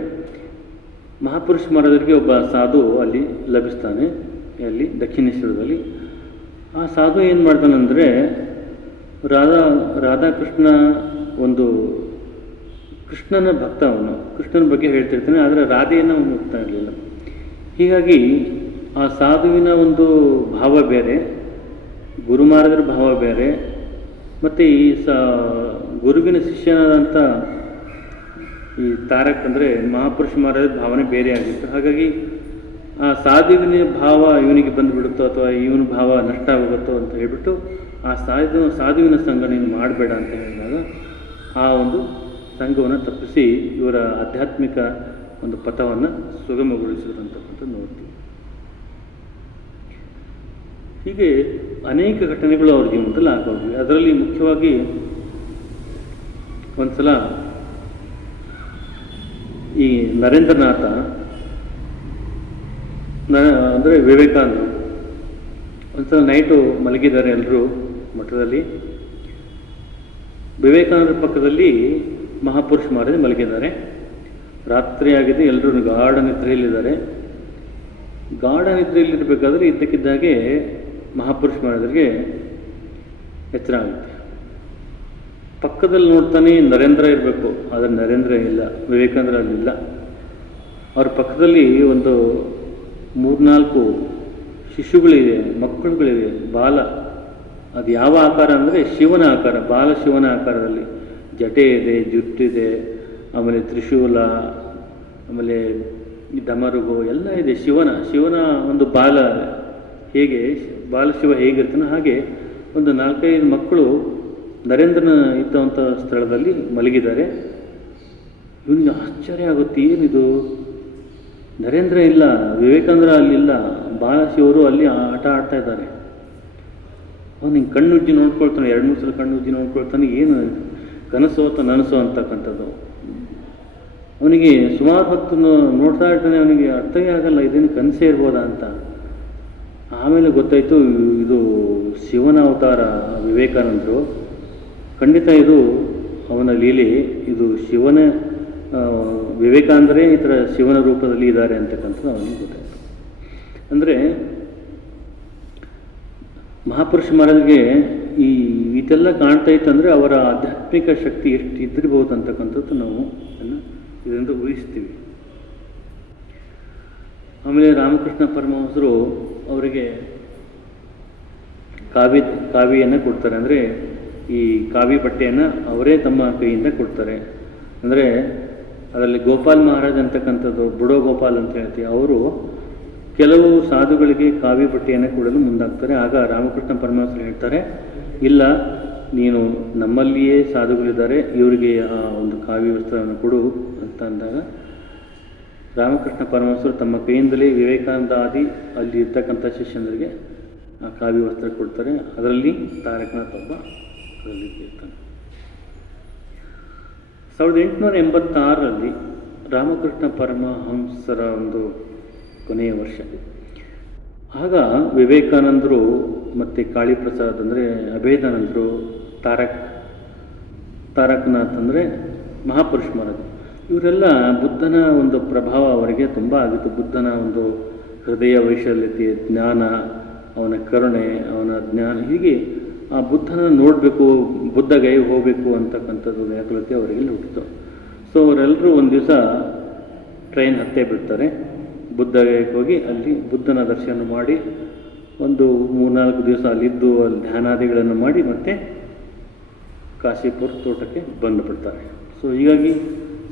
ಮಹಾಪುರುಷ ಮಹಾರಾಜರಿಗೆ ಒಬ್ಬ ಸಾಧು ಅಲ್ಲಿ ಲಭಿಸ್ತಾನೆ, ಅಲ್ಲಿ ದಕ್ಷಿಣೇಶ್ವರದಲ್ಲಿ. ಆ ಸಾಧು ಏನು ಮಾಡ್ತಾನಂದರೆ ರಾಧಾಕೃಷ್ಣ ಒಂದು ಕೃಷ್ಣನ ಭಕ್ತ, ಅವನು ಕೃಷ್ಣನ ಬಗ್ಗೆ ಹೇಳ್ತಿರ್ತಾನೆ, ಆದರೆ ರಾಧೆಯನ್ನು ಅವನು ಹೋಗ್ತಾ ಇರಲಿಲ್ಲ. ಹೀಗಾಗಿ ಆ ಸಾಧುವಿನ ಒಂದು ಭಾವ ಬೇರೆ, ಗುರು ಮಹಾರಾಜರ ಭಾವ ಬೇರೆ, ಮತ್ತು ಈ ಗುರುವಿನ ಶಿಷ್ಯನಾದಂಥ ಈ ತಾರಕ್ ಅಂದರೆ ಮಹಾಪುರುಷ ಮಹಾರಾಜರ ಭಾವನೆ ಬೇರೆ ಆಗಿತ್ತು. ಹಾಗಾಗಿ ಆ ಸಾಧುವಿನ ಭಾವ ಇವನಿಗೆ ಬಂದುಬಿಡುತ್ತೋ ಅಥವಾ ಇವನ ಭಾವ ನಷ್ಟ ಆಗುತ್ತೋ ಅಂತ ಹೇಳ್ಬಿಟ್ಟು ಆ ಸಾಧುವಿನ ಸಂಘ ನೀನು ಮಾಡಬೇಡ ಅಂತ ಹೇಳಿದಾಗ ಆ ಒಂದು ಸಂಘವನ್ನು ತಪ್ಪಿಸಿ ಇವರ ಆಧ್ಯಾತ್ಮಿಕ ಒಂದು ಪಥವನ್ನು ಸುಗಮಗೊಳಿಸಿದ್ರು ಅಂತಕ್ಕಂಥದ್ದು ನೋಡ್ತೀವಿ. ಹೀಗೆ ಅನೇಕ ಘಟನೆಗಳು ಅವ್ರ ಜೀವನದಲ್ಲಿ ಆಗೋಗಿವೆ. ಅದರಲ್ಲಿ ಮುಖ್ಯವಾಗಿ ಒಂದು ಸಲ ಈ ನರೇಂದ್ರನಾಥ ಅಂದರೆ ವಿವೇಕಾನಂದರು ಒಂದ್ಸಲ ನೈಟು ಮಲಗಿದ್ದಾರೆ ಎಲ್ಲರೂ ಮಠದಲ್ಲಿ. ವಿವೇಕಾನಂದರ ಪಕ್ಕದಲ್ಲಿ ಮಹಾಪುರುಷ ಮಹಾರಾಜ ಮಲಗಿದ್ದಾರೆ. ರಾತ್ರಿ ಆಗಿದೆ, ಎಲ್ಲರೂ ಗಾಢ ನಿದ್ರೆಯಲ್ಲಿದ್ದಾರೆ. ಗಾಢ ನಿದ್ರೆಯಲ್ಲಿರಬೇಕಾದ್ರೆ ಇದ್ದಕ್ಕಿದ್ದಾಗೆ ಮಹಾಪುರುಷ ಮಹಾರಾಜರಿಗೆ ಎಚ್ಚರ ಆಗುತ್ತೆ. ಪಕ್ಕದಲ್ಲಿ ನೋಡ್ತಾನೆ ನರೇಂದ್ರ ಇರಬೇಕು, ಆದರೆ ನರೇಂದ್ರ ಇಲ್ಲ, ವಿವೇಕಾನಂದ್ರ ಅಲ್ಲಿಲ್ಲ. ಅವ್ರ ಪಕ್ಕದಲ್ಲಿ ಒಂದು 3-4 ಶಿಶುಗಳಿವೆ, ಮಕ್ಕಳುಗಳಿವೆ, ಬಾಲ. ಅದು ಯಾವ ಆಕಾರ ಅಂದರೆ ಶಿವನ ಆಕಾರ, ಬಾಲ ಶಿವನ ಆಕಾರದಲ್ಲಿ ಜಟೆ ಇದೆ, ಜುಟ್ಟಿದೆ, ಆಮೇಲೆ ತ್ರಿಶೂಲ, ಆಮೇಲೆ ಈ ಡಮರುಗು ಎಲ್ಲ ಇದೆ. ಶಿವನ ಒಂದು ಹೇಗೆ ಬಾಲಶಿವ ಹೇಗಿರ್ತಾನೆ ಹಾಗೆ ಒಂದು 4-5 ಮಕ್ಕಳು ನರೇಂದ್ರನ ಇದ್ದಂಥ ಸ್ಥಳದಲ್ಲಿ ಮಲಗಿದ್ದಾರೆ. ಇವನಿಗೆ ಆಶ್ಚರ್ಯ ಆಗುತ್ತೆ, ಏನಿದು ನರೇಂದ್ರ ಇಲ್ಲ, ವಿವೇಕಾನಂದ್ರ ಅಲ್ಲಿಲ್ಲ, ಬಾಲಶಿವರು ಅಲ್ಲಿ ಆಟ ಆಡ್ತಾ ಇದ್ದಾರೆ. ಅವನು ಹಿಂಗೆ ಕಣ್ಣುಜ್ಜಿ ನೋಡ್ಕೊಳ್ತಾನೆ, 2-3 ಸಲ ಕಣ್ಣುಜ್ಜಿ ನೋಡ್ಕೊಳ್ತಾನೆ, ಏನು ಕನಸೋ ಅಥವಾ ನನಸೋ ಅಂತಕ್ಕಂಥದ್ದು. ಅವನಿಗೆ ಸುಮಾರು ಹೊತ್ತು ನೋಡ್ತಾ ಇರ್ತಾನೆ, ಅವನಿಗೆ ಅರ್ಥವೇ ಆಗಲ್ಲ ಇದೇನು ಕನಸೇ ಇರ್ಬೋದಾ ಅಂತ. ಆಮೇಲೆ ಗೊತ್ತಾಯಿತು ಇದು ಶಿವನ ಅವತಾರ ವಿವೇಕಾನಂದರು, ಖಂಡಿತ ಇದು ಅವನ ಲೀಲೆ, ಇದು ಶಿವನ ವಿವೇಕಾನಂದರೇ ಈ ಥರ ಶಿವನ ರೂಪದಲ್ಲಿ ಇದ್ದಾರೆ ಅಂತಕ್ಕಂಥದ್ದು ಅವನಿಗೆ ಗೊತ್ತಾಯಿತು. ಅಂದರೆ ಮಹಾಪುರುಷ ಮಹಾರಾಜರಿಗೆ ಇದೆಲ್ಲ ಕಾಣ್ತಾ ಇತ್ತಂದರೆ ಅವರ ಆಧ್ಯಾತ್ಮಿಕ ಶಕ್ತಿ ಎಷ್ಟು ಇದ್ದಿರ್ಬೋದು ಅಂತಕ್ಕಂಥದ್ದು ನಾವು ಇದರಿಂದ ಊಹಿಸ್ತೀವಿ. ಆಮೇಲೆ ರಾಮಕೃಷ್ಣ ಪರಮಹಂಸರು ಅವರಿಗೆ ಕಾವಿಯನ್ನು ಕೊಡ್ತಾರೆ. ಅಂದರೆ ಈ ಕಾವಿ ಬಟ್ಟೆಯನ್ನು ಅವರೇ ತಮ್ಮ ಕೈಯಿಂದ ಕೊಡ್ತಾರೆ. ಅಂದರೆ ಅದರಲ್ಲಿ ಗೋಪಾಲ್ ಮಹಾರಾಜ್ ಅಂತಕ್ಕಂಥದ್ದು, ಬುಡೋ ಗೋಪಾಲ್ ಅಂತ ಹೇಳ್ತೀವಿ, ಅವರು ಕೆಲವು ಸಾಧುಗಳಿಗೆ ಕಾವಿ ಬಟ್ಟೆಯನ್ನು ಕೊಡಲು ಮುಂದಾಗ್ತಾರೆ. ಆಗ ರಾಮಕೃಷ್ಣ ಪರಮಹಂಸರು ಹೇಳ್ತಾರೆ, ಇಲ್ಲ, ನೀನು ನಮ್ಮಲ್ಲಿಯೇ ಸಾಧುಗಳಿದ್ದಾರೆ, ಇವರಿಗೆ ಆ ಒಂದು ಕಾವಿ ವಸ್ತ್ರವನ್ನು ಕೊಡು ಅಂತ ಅಂದಾಗ ರಾಮಕೃಷ್ಣ ಪರಮಹಂಸರು ತಮ್ಮ ಕೈಯಿಂದಲೇ ವಿವೇಕಾನಂದ ಆದಿ ಅಲ್ಲಿ ಇರ್ತಕ್ಕಂಥ ಶಿಷ್ಯಂದರಿಗೆ ಆ ಕಾವಿ ವಸ್ತ್ರ ಕೊಡ್ತಾರೆ. ಅದರಲ್ಲಿ ತಾರಕನಾಥ್ ಒಬ್ಬ ಅದರಲ್ಲಿ ಇರ್ತಾನೆ. 1886ರಲ್ಲಿ ರಾಮಕೃಷ್ಣ ಪರಮಹಂಸರ ಒಂದು ಕೊನೆಯ ವರ್ಷ. ಆಗ ವಿವೇಕಾನಂದರು ಮತ್ತು ಕಾಳಿಪ್ರಸಾದ್ ಅಂದರೆ ಅಭೇದಾನಂದರು, ತಾರಕನಾಥ್ ಅಂದರೆ ಮಹಾಪುರುಷ ಮಹಾರಾಜ್, ಇವರೆಲ್ಲ ಬುದ್ಧನ ಒಂದು ಪ್ರಭಾವ ಅವರಿಗೆ ತುಂಬ ಆಗಿತ್ತು. ಬುದ್ಧನ ಒಂದು ಹೃದಯ ವೈಶಾಲ್ಯತೆ, ಜ್ಞಾನ, ಅವನ ಕರುಣೆ, ಅವನ ಜ್ಞಾನ, ಹೀಗೆ ಆ ಬುದ್ಧನ ನೋಡಬೇಕು, ಬುದ್ಧಗೈ ಹೋಗಬೇಕು ಅಂತಕ್ಕಂಥದ್ದು ವ್ಯಾಕುಲತೆ ಅವರಿಗೆ ಹುಟ್ಟಿತು. ಸೊ ಅವರೆಲ್ಲರೂ ಒಂದು ದಿವಸ ಟ್ರೈನ್ ಹತ್ತೇ ಬಿಡ್ತಾರೆ. ಬುದ್ಧಗೈಗೆ ಹೋಗಿ ಅಲ್ಲಿ ಬುದ್ಧನ ದರ್ಶನ ಮಾಡಿ ಒಂದು 3-4 ದಿವಸ ಅಲ್ಲಿದ್ದು ಅಲ್ಲಿ ಧ್ಯಾನಾದಿಗಳನ್ನು ಮಾಡಿ ಮತ್ತೆ ಕಾಶಿಪುರ ತೋಟಕ್ಕೆ ಬಂದುಬಿಡ್ತಾರೆ. ಸೊ ಹೀಗಾಗಿ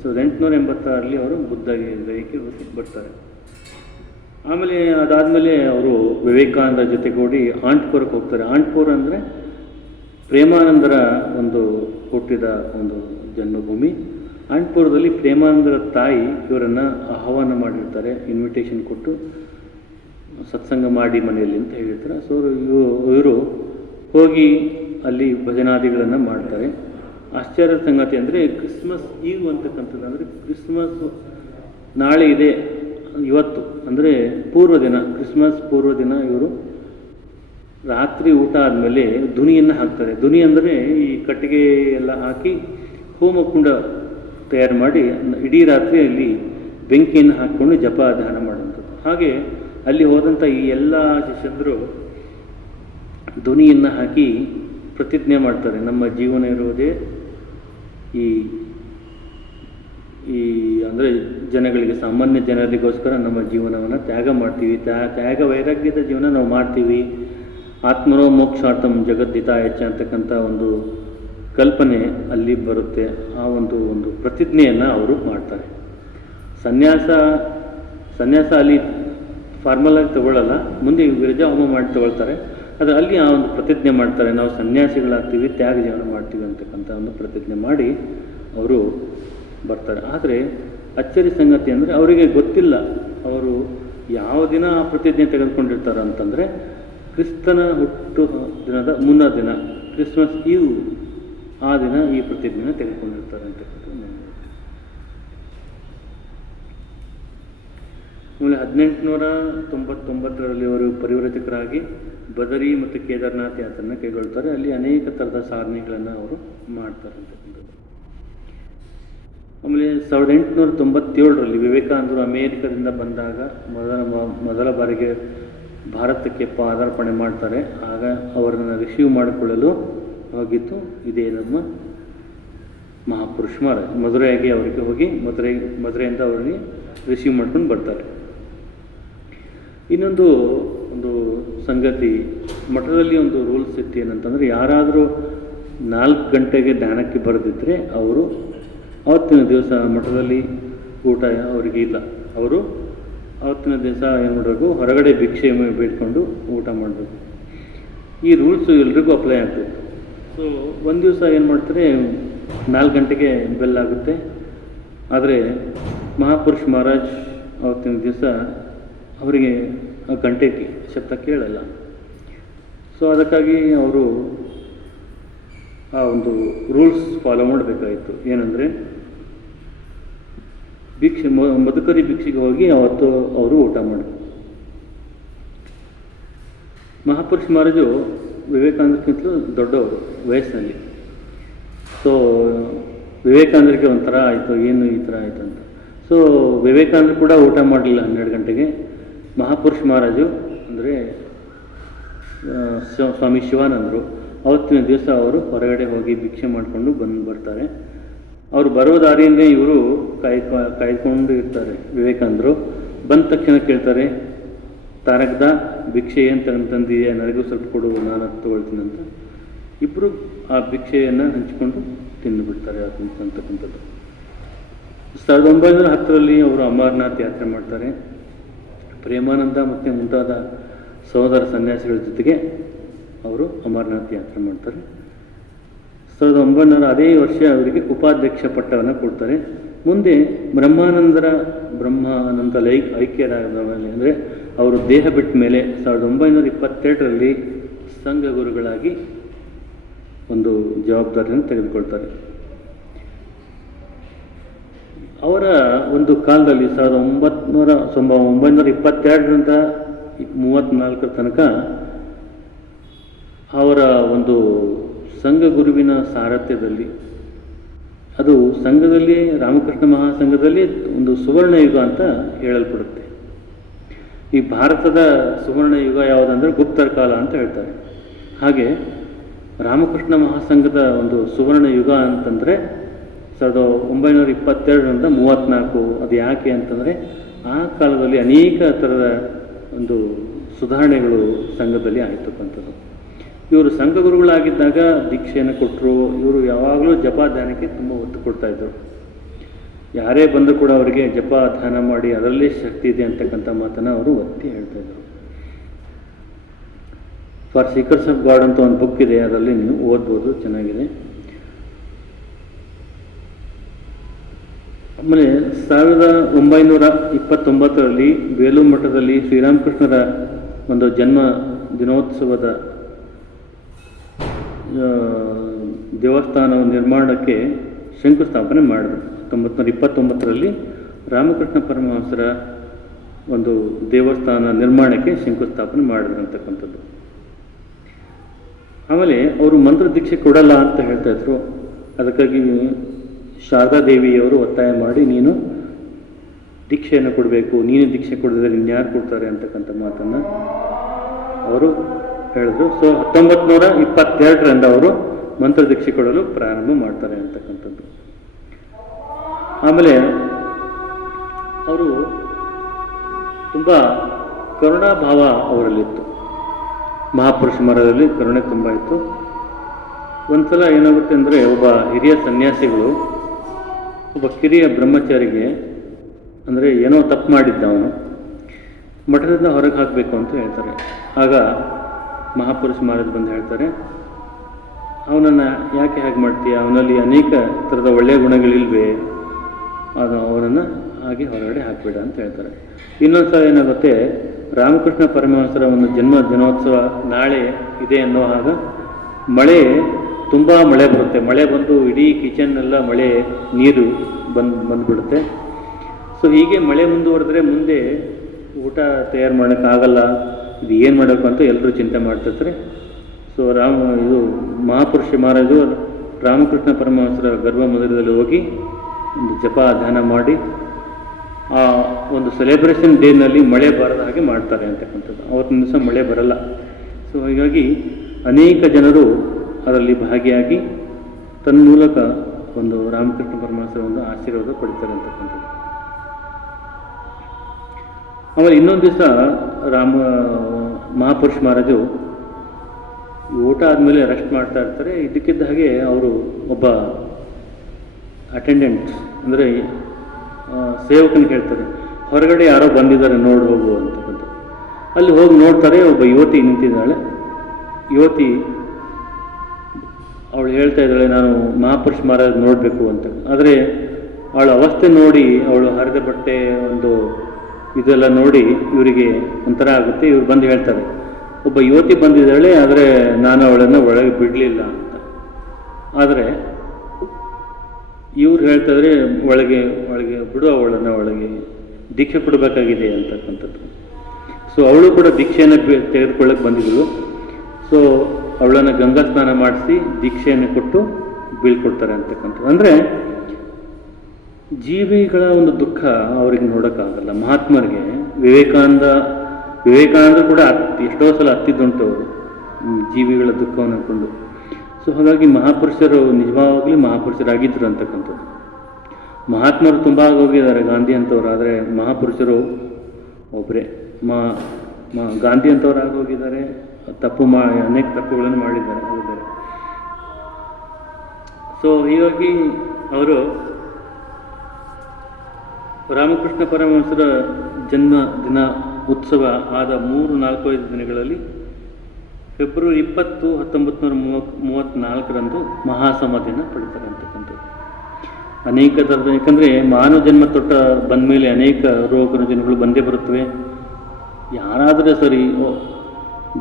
1886ರಲ್ಲಿ ಅವರು ಬುದ್ಧಗೈಗೆ ಹೋಗಿ ಬರ್ತಾರೆ. ಆಮೇಲೆ ಅದಾದಮೇಲೆ ಅವರು ವಿವೇಕಾನಂದ ಜೊತೆಗೂಡಿ ಆಂಟ್ಪುರಕ್ಕೆ ಹೋಗ್ತಾರೆ. ಆಂಟ್ಪುರ ಅಂದರೆ ಪ್ರೇಮಾನಂದರ ಒಂದು ಹುಟ್ಟಿದ ಒಂದು ಜನ್ಮಭೂಮಿ. ಆಂಟ್ಪುರದಲ್ಲಿ ಪ್ರೇಮಾನಂದರ ತಾಯಿ ಇವರನ್ನು ಆಹ್ವಾನ ಮಾಡಿರ್ತಾರೆ, ಇನ್ವಿಟೇಷನ್ ಕೊಟ್ಟು ಸತ್ಸಂಗ ಮಾಡಿ ಮನೆಯಲ್ಲಿ ಅಂತ ಹೇಳಿರ್ತಾರೆ. ಸೊ ಇವರು ಹೋಗಿ ಅಲ್ಲಿ ಭಜನಾದಿಗಳನ್ನು ಮಾಡ್ತಾರೆ. ಆಶ್ಚರ್ಯದ ಸಂಗತಿ ಅಂದರೆ ಕ್ರಿಸ್ಮಸ್ ಈವ್ ಅಂತಕ್ಕಂಥದ್ದು, ಅಂದರೆ ಕ್ರಿಸ್ಮಸ್ ನಾಳೆ ಇದೆ, ಇವತ್ತು ಅಂದರೆ ಪೂರ್ವ ದಿನ, ಕ್ರಿಸ್ಮಸ್ ಪೂರ್ವ ದಿನ ಇವರು ರಾತ್ರಿ ಊಟ ಆದಮೇಲೆ ಧುನಿಯನ್ನು ಹಾಕ್ತಾರೆ. ಧುನಿ ಅಂದರೆ ಈ ಕಟ್ಟಿಗೆ ಎಲ್ಲ ಹಾಕಿ ಹೋಮಕುಂಡ ತಯಾರು ಮಾಡಿ ಇಡೀ ರಾತ್ರಿಯಲ್ಲಿ ಬೆಂಕಿಯನ್ನು ಹಾಕ್ಕೊಂಡು ಜಪ ಧ್ಯಾನ ಮಾಡುವಂಥದ್ದು. ಹಾಗೆ ಅಲ್ಲಿ ಹೋದಂಥ ಈ ಎಲ್ಲ ಶಿಷ್ಯಂದರು ಧ್ವನಿಯನ್ನು ಹಾಕಿ ಪ್ರತಿಜ್ಞೆ ಮಾಡ್ತಾರೆ, ನಮ್ಮ ಜೀವನ ಇರುವುದೇ ಈ ಅಂದರೆ ಜನಗಳಿಗೆ, ಸಾಮಾನ್ಯ ಜನರಿಗೋಸ್ಕರ ನಮ್ಮ ಜೀವನವನ್ನು ತ್ಯಾಗ ಮಾಡ್ತೀವಿ, ತ್ಯಾಗ ವೈರಾಗ್ಯದ ಜೀವನ ನಾವು ಮಾಡ್ತೀವಿ, ಆತ್ಮನೋ ಮೋಕ್ಷಾರ್ಥಂ ಜಗದ್ದಿತಾಯ ಅಂತಕ್ಕಂಥ ಒಂದು ಕಲ್ಪನೆ ಅಲ್ಲಿ ಬರುತ್ತೆ. ಆ ಒಂದು ಪ್ರತಿಜ್ಞೆಯನ್ನು ಅವರು ಮಾಡ್ತಾರೆ. ಸನ್ಯಾಸ ಅಲ್ಲಿ ಫಾರ್ಮಲ್ ಆಗಿ ತಗೊಳ್ಳಲ್ಲ, ಮುಂದೆ ವಿರಜಾ ಹೋಮ ಮಾಡಿ ತಗೊಳ್ತಾರೆ. ಅದು ಅಲ್ಲಿ ಆ ಒಂದು ಪ್ರತಿಜ್ಞೆ ಮಾಡ್ತಾರೆ, ನಾವು ಸನ್ಯಾಸಿಗಳಾಗ್ತೀವಿ, ತ್ಯಾಗ ಜೀವನ ಮಾಡ್ತೀವಿ ಅಂತಕ್ಕಂಥ ಒಂದು ಪ್ರತಿಜ್ಞೆ ಮಾಡಿ ಅವರು ಬರ್ತಾರೆ. ಆದರೆ ಅಚ್ಚರಿ ಸಂಗತಿ ಅಂದರೆ ಅವರಿಗೆ ಗೊತ್ತಿಲ್ಲ ಅವರು ಯಾವ ದಿನ ಆ ಪ್ರತಿಜ್ಞೆ ತೆಗೆದುಕೊಂಡಿರ್ತಾರೆ ಅಂತಂದರೆ ಕ್ರಿಸ್ತನ ಹುಟ್ಟು ದಿನದ ಮುನ್ನ ದಿನ, ಕ್ರಿಸ್ಮಸ್ ಈವ್ ಆ ದಿನ ಈ ಪ್ರತಿಜ್ಞೆನ ತೆಗೆದುಕೊಂಡಿರ್ತಾರೆ ಅಂತಕ್ಕಂಥದ್ದು. ಆಮೇಲೆ 1899ರಲ್ಲಿ ಅವರು ಪರಿವೃತಕರಾಗಿ ಬದರಿ ಮತ್ತು ಕೇದಾರ್ನಾಥ್ ಯಾತ್ರೆಯನ್ನು ಕೈಗೊಳ್ತಾರೆ. ಅಲ್ಲಿ ಅನೇಕ ಥರದ ಸಾಧನೆಗಳನ್ನು ಅವರು ಮಾಡ್ತಾರೆ ಅಂತಕ್ಕಂಥದ್ದು. ಆಮೇಲೆ 1897ರಲ್ಲಿ ವಿವೇಕಾನಂದರು ಅಮೇರಿಕದಿಂದ ಬಂದಾಗ ಮೊದಲ ಬಾರಿಗೆ ಭಾರತಕ್ಕೆ ಪಾದಾರ್ಪಣೆ ಮಾಡ್ತಾರೆ. ಆಗ ಅವರನ್ನು ರಿಸೀವ್ ಮಾಡಿಕೊಳ್ಳಲು ಹೋಗಿತ್ತು ಇದೇ ನಮ್ಮ ಮಹಾಪುರುಷ ಮಹಾರಾಜ್. ಮಧುರೆಗೆ ಅವರಿಗೆ ಹೋಗಿ ಮಧುರೆಯಿಂದ ಅವರಿಗೆ ರಿಸೀವ್ ಮಾಡ್ಕೊಂಡು ಬರ್ತಾರೆ. ಇನ್ನೊಂದು ಸಂಗತಿ, ಮಠದಲ್ಲಿ ಒಂದು ರೂಲ್ಸ್ ಇತ್ತು, ಏನಂತಂದರೆ ಯಾರಾದರೂ 4 ಗಂಟೆಗೆ ಧ್ಯಾನಕ್ಕೆ ಬರೆದಿದ್ದರೆ ಅವರು ಅವತ್ತಿನ ದಿವಸ ಮಠದಲ್ಲಿ ಊಟ ಅವರಿಗೆ ಇಲ್ಲ. ಅವರು ಆವತ್ತಿನ ದಿವಸ ಏನು ಮಾಡಬೇಕು, ಹೊರಗಡೆ ಭಿಕ್ಷೆ ಬೇಡ್ಕೊಂಡು ಊಟ ಮಾಡಬೇಕು. ಈ ರೂಲ್ಸು ಎಲ್ರಿಗೂ ಅಪ್ಲೈ ಆಗ್ತದೆ. ಸೊ ಒಂದು ದಿವಸ ಏನು ಮಾಡ್ತಾರೆ, 4 ಗಂಟೆಗೆ ಬೆಲ್ ಆಗುತ್ತೆ. ಆದರೆ ಮಹಾಪುರುಷ ಮಹಾರಾಜ್ ಆವತ್ತಿನ ದಿವಸ ಅವರಿಗೆ ಆ ಗಂಟೆ ಶಬ್ದ ಕೇಳಲ್ಲ. ಸೊ ಅದಕ್ಕಾಗಿ ಅವರು ಆ ಒಂದು ರೂಲ್ಸ್ ಫಾಲೋ ಮಾಡಬೇಕಾಯಿತು. ಏನಂದರೆ, ಭಿಕ್ಷೆ ಮಧುಕರಿ ಭಿಕ್ಷೆಗೆ ಹೋಗಿ ಅವತ್ತು ಅವರು ಊಟ ಮಾಡಿದ್ರು. ಮಹಾಪುರುಷ ಮಹಾರಾಜು ವಿವೇಕಾನಂದಕ್ಕಿಂತಲೂ ದೊಡ್ಡವರು ವಯಸ್ಸಿನಲ್ಲಿ. ಸೊ ವಿವೇಕಾನಂದರಿಗೆ ಒಂಥರ ಆಯಿತು, ಏನು ಈ ಥರ ಆಯಿತು ಅಂತ. ಸೊ ವಿವೇಕಾನಂದ ಕೂಡ ಊಟ ಮಾಡಲಿಲ್ಲ 12 ಗಂಟೆಗೆ. ಮಹಾಪುರುಷ ಮಹಾರಾಜು ಅಂದರೆ ಸ್ವಾಮಿ ಶಿವಾನಂದರು ಅವತ್ತಿನ ದಿವಸ ಅವರು ಹೊರಗಡೆ ಹೋಗಿ ಭಿಕ್ಷೆ ಮಾಡಿಕೊಂಡು ಬರ್ತಾರೆ. ಅವರು ಬರೋ ದಾರಿಯಿಂದ ಇವರು ಕಾಯ್ಕೊಂಡು ಇರ್ತಾರೆ. ವಿವೇಕಾನಂದರು ಬಂದ ತಕ್ಷಣ ಕೇಳ್ತಾರೆ, ತಾರಕದ ಭಿಕ್ಷೆ ಏನು ತಂದಿದೆಯಾ, ನನಗೂ ಸ್ವಲ್ಪ ಕೊಡು, ನಾನು ಅದು ತೊಗೊಳ್ತೀನಿ ಅಂತ. ಇಬ್ಬರು ಆ ಭಿಕ್ಷೆಯನ್ನು ಹಂಚಿಕೊಂಡು ತಿಂದುಬಿಡ್ತಾರೆ ಅಂತಕ್ಕಂಥದ್ದು. 1910ರಲ್ಲಿ ಅವರು ಅಮರನಾಥ್ ಯಾತ್ರೆ ಮಾಡ್ತಾರೆ. ಪ್ರೇಮಾನಂದ ಮತ್ತು ಮುಂತಾದ ಸಹೋದರ ಸನ್ಯಾಸಿಗಳ ಜೊತೆಗೆ ಅವರು ಅಮರನಾಥ್ ಯಾತ್ರೆ ಮಾಡ್ತಾರೆ. 1900 ಅದೇ ವರ್ಷ ಅವರಿಗೆ ಉಪಾಧ್ಯಕ್ಷ ಪಟ್ಟವನ್ನು ಕೊಡ್ತಾರೆ. ಮುಂದೆ ಬ್ರಹ್ಮಾನಂದ ಐಕ್ಯರಾದ ಮೇಲೆ, ಅಂದರೆ ಅವರು ದೇಹ ಬಿಟ್ಟ ಮೇಲೆ 1922ರಲ್ಲಿ ಸಂಘ ಗುರುಗಳಾಗಿ ಒಂದು ಜವಾಬ್ದಾರಿಯನ್ನು ತೆಗೆದುಕೊಳ್ತಾರೆ. ಅವರ ಒಂದು ಕಾಲದಲ್ಲಿ 1922ರಿಂದ 34 ತನಕ ಅವರ ಒಂದು ಸಂಘ ಗುರುವಿನ ಸಾರಥ್ಯದಲ್ಲಿ, ಅದು ಸಂಘದಲ್ಲಿ ರಾಮಕೃಷ್ಣ ಮಹಾಸಂಘದಲ್ಲಿ ಒಂದು ಸುವರ್ಣ ಯುಗ ಅಂತ ಹೇಳಲ್ಪಡುತ್ತೆ. ಈ ಭಾರತದ ಸುವರ್ಣ ಯುಗ ಯಾವುದಂದ್ರೆ ಗುಪ್ತರ ಕಾಲ ಅಂತ ಹೇಳ್ತಾರೆ. ಹಾಗೆ ರಾಮಕೃಷ್ಣ ಮಹಾಸಂಘದ ಒಂದು ಸುವರ್ಣ ಯುಗ ಅಂತಂದರೆ 1922ರಿಂದ 34. ಅದು ಯಾಕೆ ಅಂತಂದರೆ ಆ ಕಾಲದಲ್ಲಿ ಅನೇಕ ಥರದ ಒಂದು ಸುಧಾರಣೆಗಳು ಸಂಘದಲ್ಲಿ ಆಯ್ತಕ್ಕಂಥದ್ದು. ಇವರು ಸಂಘ ಗುರುಗಳಾಗಿದ್ದಾಗ ದೀಕ್ಷೆಯನ್ನು ಕೊಟ್ಟರು. ಇವರು ಯಾವಾಗಲೂ ಜಪ ಧ್ಯಾನಕ್ಕೆ ತುಂಬ ಒತ್ತು ಕೊಡ್ತಾ ಇದ್ದರು. ಯಾರೇ ಬಂದರೂ ಕೂಡ ಅವರಿಗೆ ಜಪ ಧ್ಯಾನ ಮಾಡಿ ಅದರಲ್ಲೇ ಶಕ್ತಿ ಇದೆ ಅಂತಕ್ಕಂಥ ಮಾತನ್ನು ಅವರು ಒತ್ತಿ ಹೇಳ್ತಾ ಇದ್ದರು. ಫಾರ್ ಸೀಕರ್ಸ್ ಆಫ್ ಗಾಡ್ ಅಂತ ಒಂದು ಬುಕ್ ಇದೆ, ಅದರಲ್ಲಿ ನೀವು ಓದ್ಬೋದು, ಚೆನ್ನಾಗಿದೆ. ಆಮೇಲೆ 1929ರಲ್ಲಿ ಬೇಲೂರು ಮಠದಲ್ಲಿ ಶ್ರೀರಾಮಕೃಷ್ಣರ ಒಂದು ಜನ್ಮ ದಿನೋತ್ಸವದ ದೇವಸ್ಥಾನ ನಿರ್ಮಾಣಕ್ಕೆ ಶಂಕುಸ್ಥಾಪನೆ ಮಾಡಿದರು. 1929ರಲ್ಲಿ ರಾಮಕೃಷ್ಣ ಪರಮಹಂಸರ ಒಂದು ದೇವಸ್ಥಾನ ನಿರ್ಮಾಣಕ್ಕೆ ಶಂಕುಸ್ಥಾಪನೆ ಮಾಡಿದ್ರು ಅಂತಕ್ಕಂಥದ್ದು. ಆಮೇಲೆ ಅವರು ಮಂತ್ರ ದೀಕ್ಷೆ ಕೊಡಲ್ಲ ಅಂತ ಹೇಳ್ತಾ ಇದ್ರು. ಅದಕ್ಕಾಗಿ ಶಾರದಾದೇವಿಯವರು ಒತ್ತಾಯ ಮಾಡಿ, ನೀನು ದೀಕ್ಷೆಯನ್ನು ಕೊಡಬೇಕು, ನೀನು ದೀಕ್ಷೆ ಕೊಡಿದ್ರೆ ಇನ್ಯಾರು ಕೊಡ್ತಾರೆ ಅಂತಕ್ಕಂಥ ಮಾತನ್ನು ಅವರು ಹೇಳಿದ್ರು. ಸೊ 1922ರಿಂದ ಅವರು ಮಂತ್ರ ದೀಕ್ಷೆ ಕೊಡಲು ಪ್ರಾರಂಭ ಮಾಡ್ತಾರೆ ಅಂತಕ್ಕಂಥದ್ದು. ಆಮೇಲೆ ಅವರು ತುಂಬ ಕರುಣಾಭಾವ ಅವರಲ್ಲಿತ್ತು. ಮಹಾಪುರುಷ ಮಹಾರಾಜರಲ್ಲಿ ಕರುಣೆ ತುಂಬ ಇತ್ತು. ಒಂದ್ಸಲ ಏನಾಗುತ್ತೆ ಅಂದರೆ, ಒಬ್ಬ ಹಿರಿಯ ಸನ್ಯಾಸಿಗಳು ಒಬ್ಬ ಕಿರಿಯ ಬ್ರಹ್ಮಚಾರಿಗೆ, ಅಂದರೆ ಏನೋ ತಪ್ಪು ಮಾಡಿದ್ದ ಅವನು, ಮಠದಿಂದ ಹೊರಗೆ ಹಾಕಬೇಕು ಅಂತ ಹೇಳ್ತಾರೆ. ಆಗ ಮಹಾಪುರುಷ ಮಹಾರಾಜ್ ಬಂದು ಹೇಳ್ತಾರೆ, ಅವನನ್ನು ಯಾಕೆ ಹಾಗೆ ಮಾಡ್ತೀಯ, ಅವನಲ್ಲಿ ಅನೇಕ ಥರದ ಒಳ್ಳೆಯ ಗುಣಗಳಿಲ್ವೇ, ಅವನನ್ನು ಹಾಗೆ ಹೊರಗಡೆ ಹಾಕಬೇಡ ಅಂತ ಹೇಳ್ತಾರೆ. ಇನ್ನೊಂದು ಸಲ ಏನಾಗುತ್ತೆ, ರಾಮಕೃಷ್ಣ ಪರಮಹಂಸರ ಒಂದು ಜನ್ಮ ದಿನೋತ್ಸವ ನಾಳೆ ಇದೆ ಅನ್ನೋ ಆಗ ತುಂಬ ಮಳೆ ಬರುತ್ತೆ. ಮಳೆ ಬಂದು ಇಡೀ ಕಿಚನ್ನೆಲ್ಲ ನೀರು ಬಂದುಬಿಡುತ್ತೆ. ಸೊ ಹೀಗೆ ಮಳೆ ಮುಂದುವರೆದ್ರೆ ಮುಂದೆ ಊಟ ತಯಾರು ಮಾಡೋಕ್ಕಾಗಲ್ಲ, ಇದು ಏನು ಮಾಡಬೇಕು ಅಂತ ಎಲ್ಲರೂ ಚಿಂತೆ ಮಾಡ್ತಿರ್ತಾರೆ. ಸೊ ಇದು ಮಹಾಪುರುಷ ಮಹಾರಾಜು ರಾಮಕೃಷ್ಣ ಪರಮಹಂಸರ ಗರ್ಭ ಮಂದಿರದಲ್ಲಿ ಹೋಗಿ ಒಂದು ಜಪ ಧ್ಯಾನ ಮಾಡಿ ಆ ಒಂದು ಸೆಲೆಬ್ರೇಷನ್ ಡೇನಲ್ಲಿ ಮಳೆ ಬರದ ಹಾಗೆ ಮಾಡ್ತಾರೆ ಅಂತಕ್ಕಂಥದ್ದು. ಅವತ್ತಿನ ದಿವಸ ಮಳೆ ಬರಲ್ಲ. ಸೊ ಹೀಗಾಗಿ ಅನೇಕ ಜನರು ಅದರಲ್ಲಿ ಭಾಗಿಯಾಗಿ ತನ್ಮೂಲಕ ಒಂದು ರಾಮಕೃಷ್ಣ ಪರಮಹಂಸರ ಒಂದು ಆಶೀರ್ವಾದ ಪಡಿತಾರೆ ಅಂತಕ್ಕಂಥದ್ದು. ಆಮೇಲೆ ಇನ್ನೊಂದು ದಿವಸ ಮಹಾಪುರುಷ ಮಹಾರಾಜು ಊಟ ಆದಮೇಲೆ ರೆಸ್ಟ್ ಮಾಡ್ತಾ ಇರ್ತಾರೆ. ಇದಕ್ಕಿದ್ದ ಹಾಗೆ ಅವರು ಒಬ್ಬ ಅಟೆಂಡೆಂಟ್, ಅಂದರೆ ಸೇವಕನಿಗೆ ಹೇಳ್ತಾರೆ, ಹೊರಗಡೆ ಯಾರೋ ಬಂದಿದ್ದಾರೆ ನೋಡಿ ಹೋಗು ಅಂತಕ್ಕಂಥ. ಅಲ್ಲಿ ಹೋಗಿ ನೋಡ್ತಾರೆ, ಒಬ್ಬ ಯುವತಿ ನಿಂತಿದ್ದಾಳೆ. ಯುವತಿ ಅವಳು ಹೇಳ್ತಾ ಇದ್ದಾಳೆ, ನಾನು ಮಹಾಪುರುಷ ಮಹಾರಾಜ್ ನೋಡಬೇಕು ಅಂತ. ಆದರೆ ಅವಳ ಅವಸ್ಥೆ ನೋಡಿ, ಅವಳು ಹರಿದ ಬಟ್ಟೆ ಒಂದು ಇದೆಲ್ಲ ನೋಡಿ ಇವರಿಗೆ ಒಂಥರ ಆಗುತ್ತೆ. ಇವ್ರು ಬಂದು ಹೇಳ್ತಾರೆ, ಒಬ್ಬ ಯುವತಿ ಬಂದಿದ್ದಾಳೆ, ಆದರೆ ನಾನು ಅವಳನ್ನು ಒಳಗೆ ಬಿಡಲಿಲ್ಲ ಅಂತ. ಆದರೆ ಇವ್ರು ಹೇಳ್ತಾ ಇದ್ರೆ, ಒಳಗೆ ಒಳಗೆ ಬಿಡು ಅವಳನ್ನು, ಒಳಗೆ ದೀಕ್ಷೆ ಕೊಡಬೇಕಾಗಿದೆ ಅಂತಕ್ಕಂಥದ್ದು. ಸೊ ಅವಳು ಕೂಡ ದೀಕ್ಷೆಯನ್ನು ತೆಗೆದುಕೊಳ್ಳಕ್ಕೆ ಬಂದಿದ್ದಳು. ಸೊ ಅವಳನ್ನು ಗಂಗಾ ಸ್ನಾನ ಮಾಡಿಸಿ ದೀಕ್ಷೆಯನ್ನು ಕೊಟ್ಟು ಬೀಳ್ಕೊಡ್ತಾರೆ ಅಂತಕ್ಕಂಥದ್ದು. ಅಂದರೆ ಜೀವಿಗಳ ಒಂದು ದುಃಖ ಅವರಿಗೆ ನೋಡೋಕ್ಕಾಗಲ್ಲ. ಮಹಾತ್ಮರಿಗೆ ವಿವೇಕಾನಂದ ಕೂಡ ಎಷ್ಟೋ ಸಲ ಹತ್ತಿದ್ದುಂಟು ಅವರು ಜೀವಿಗಳ ದುಃಖವನ್ನು ಕೊಂಡು. ಸೊ ಹಾಗಾಗಿ ಮಹಾಪುರುಷರು ನಿಜವಾಗ್ಲೂ ಮಹಾಪುರುಷರಾಗಿದ್ದರು ಅಂತಕ್ಕಂಥದ್ದು. ಮಹಾತ್ಮರು ತುಂಬ ಹೋಗಿದ್ದಾರೆ, ಗಾಂಧಿ ಅಂತವ್ರು. ಆದರೆ ಮಹಾಪುರುಷರು ಒಬ್ಬರೇ. ಗಾಂಧಿ ಅಂತವ್ರು ಆಗೋಗಿದ್ದಾರೆ, ಅನೇಕ ತಪ್ಪುಗಳನ್ನು ಮಾಡಿದ್ದಾರೆ, ಹೋಗಿದ್ದಾರೆ. ಸೊ ಹೀಗಾಗಿ ಅವರು ರಾಮಕೃಷ್ಣ ಪರಮಹಂಸರ ಜನ್ಮ ದಿನ ಉತ್ಸವ ಆದ 3-4-5 ದಿನಗಳಲ್ಲಿ ಫೆಬ್ರವರಿ 20, 1934 ಮಹಾಸಮಾಧಿಯನ್ನು ಪಡಿತಾರೆ ಅಂತಕ್ಕಂಥದ್ದು. ಅನೇಕ ಥರದ, ಯಾಕಂದರೆ ಮಾನವ ಜನ್ಮ ತೊಟ್ಟ ಬಂದ ಮೇಲೆ ಅನೇಕ ರೋಗ ರುಜಿನಗಳು ಬಂದೇ ಬರುತ್ತವೆ. ಯಾರಾದರೆ ಸರಿ,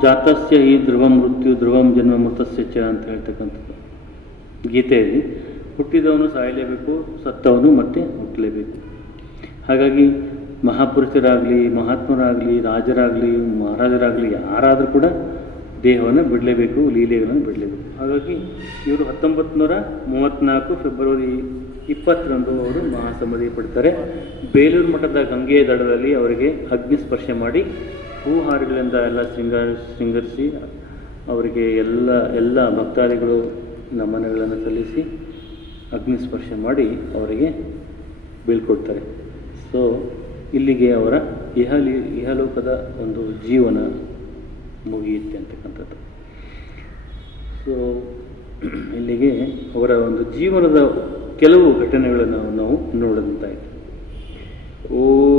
ಜಾತಸ್ಯ ಈ ಧ್ರುವಂ ಮೃತ್ಯು ಧ್ರುವಂ ಜನ್ಮ ಮೃತಸ್ಯ ಚ ಅಂತ ಹೇಳ್ತಕ್ಕಂಥದ್ದು ಗೀತೆಯಲ್ಲಿ. ಹುಟ್ಟಿದವನು ಸಾಯಲೇಬೇಕು, ಸತ್ತವನು ಮತ್ತೆ ಹುಟ್ಟಲೇಬೇಕು. ಹಾಗಾಗಿ ಮಹಾಪುರುಷರಾಗಲಿ, ಮಹಾತ್ಮರಾಗಲಿ, ರಾಜರಾಗಲಿ, ಮಹಾರಾಜರಾಗಲಿ, ಯಾರಾದರೂ ಕೂಡ ದೇಹವನ್ನು ಬಿಡಲೇಬೇಕು, ಲೀಲೆಗಳನ್ನು ಬಿಡಲೇಬೇಕು. ಹಾಗಾಗಿ ಇವರು 1934 ಫೆಬ್ರವರಿ 20 ಅವರು ಮಹಾಸಮಾಧಿ ಪಡ್ತಾರೆ. ಬೇಲೂರು ಮಠದ ಗಂಗೆಯ ದಡದಲ್ಲಿ ಅವರಿಗೆ ಅಗ್ನಿ ಸ್ಪರ್ಶ ಮಾಡಿ ಹೂಹಾರಗಳಿಂದ ಎಲ್ಲ ಶೃಂಗರಿಸಿ ಅವರಿಗೆ ಎಲ್ಲ ಭಕ್ತಾದಿಗಳು ನಮನಗಳನ್ನು ಸಲ್ಲಿಸಿ ಅಗ್ನಿ ಸ್ಪರ್ಶ ಮಾಡಿ ಅವರಿಗೆ ಬೀಳ್ಕೊಡ್ತಾರೆ. ಸೊ ಇಲ್ಲಿಗೆ ಅವರ ಇಹಲೋಕದ ಒಂದು ಜೀವನ ಮುಗಿಯುತ್ತೆ ಅಂತಕ್ಕಂಥದ್ದು. ಸೊ ಇಲ್ಲಿಗೆ ಅವರ ಒಂದು ಜೀವನದ ಕೆಲವು ಘಟನೆಗಳನ್ನು ನಾವು ನೋಡಿದಂತಾಯಿತು.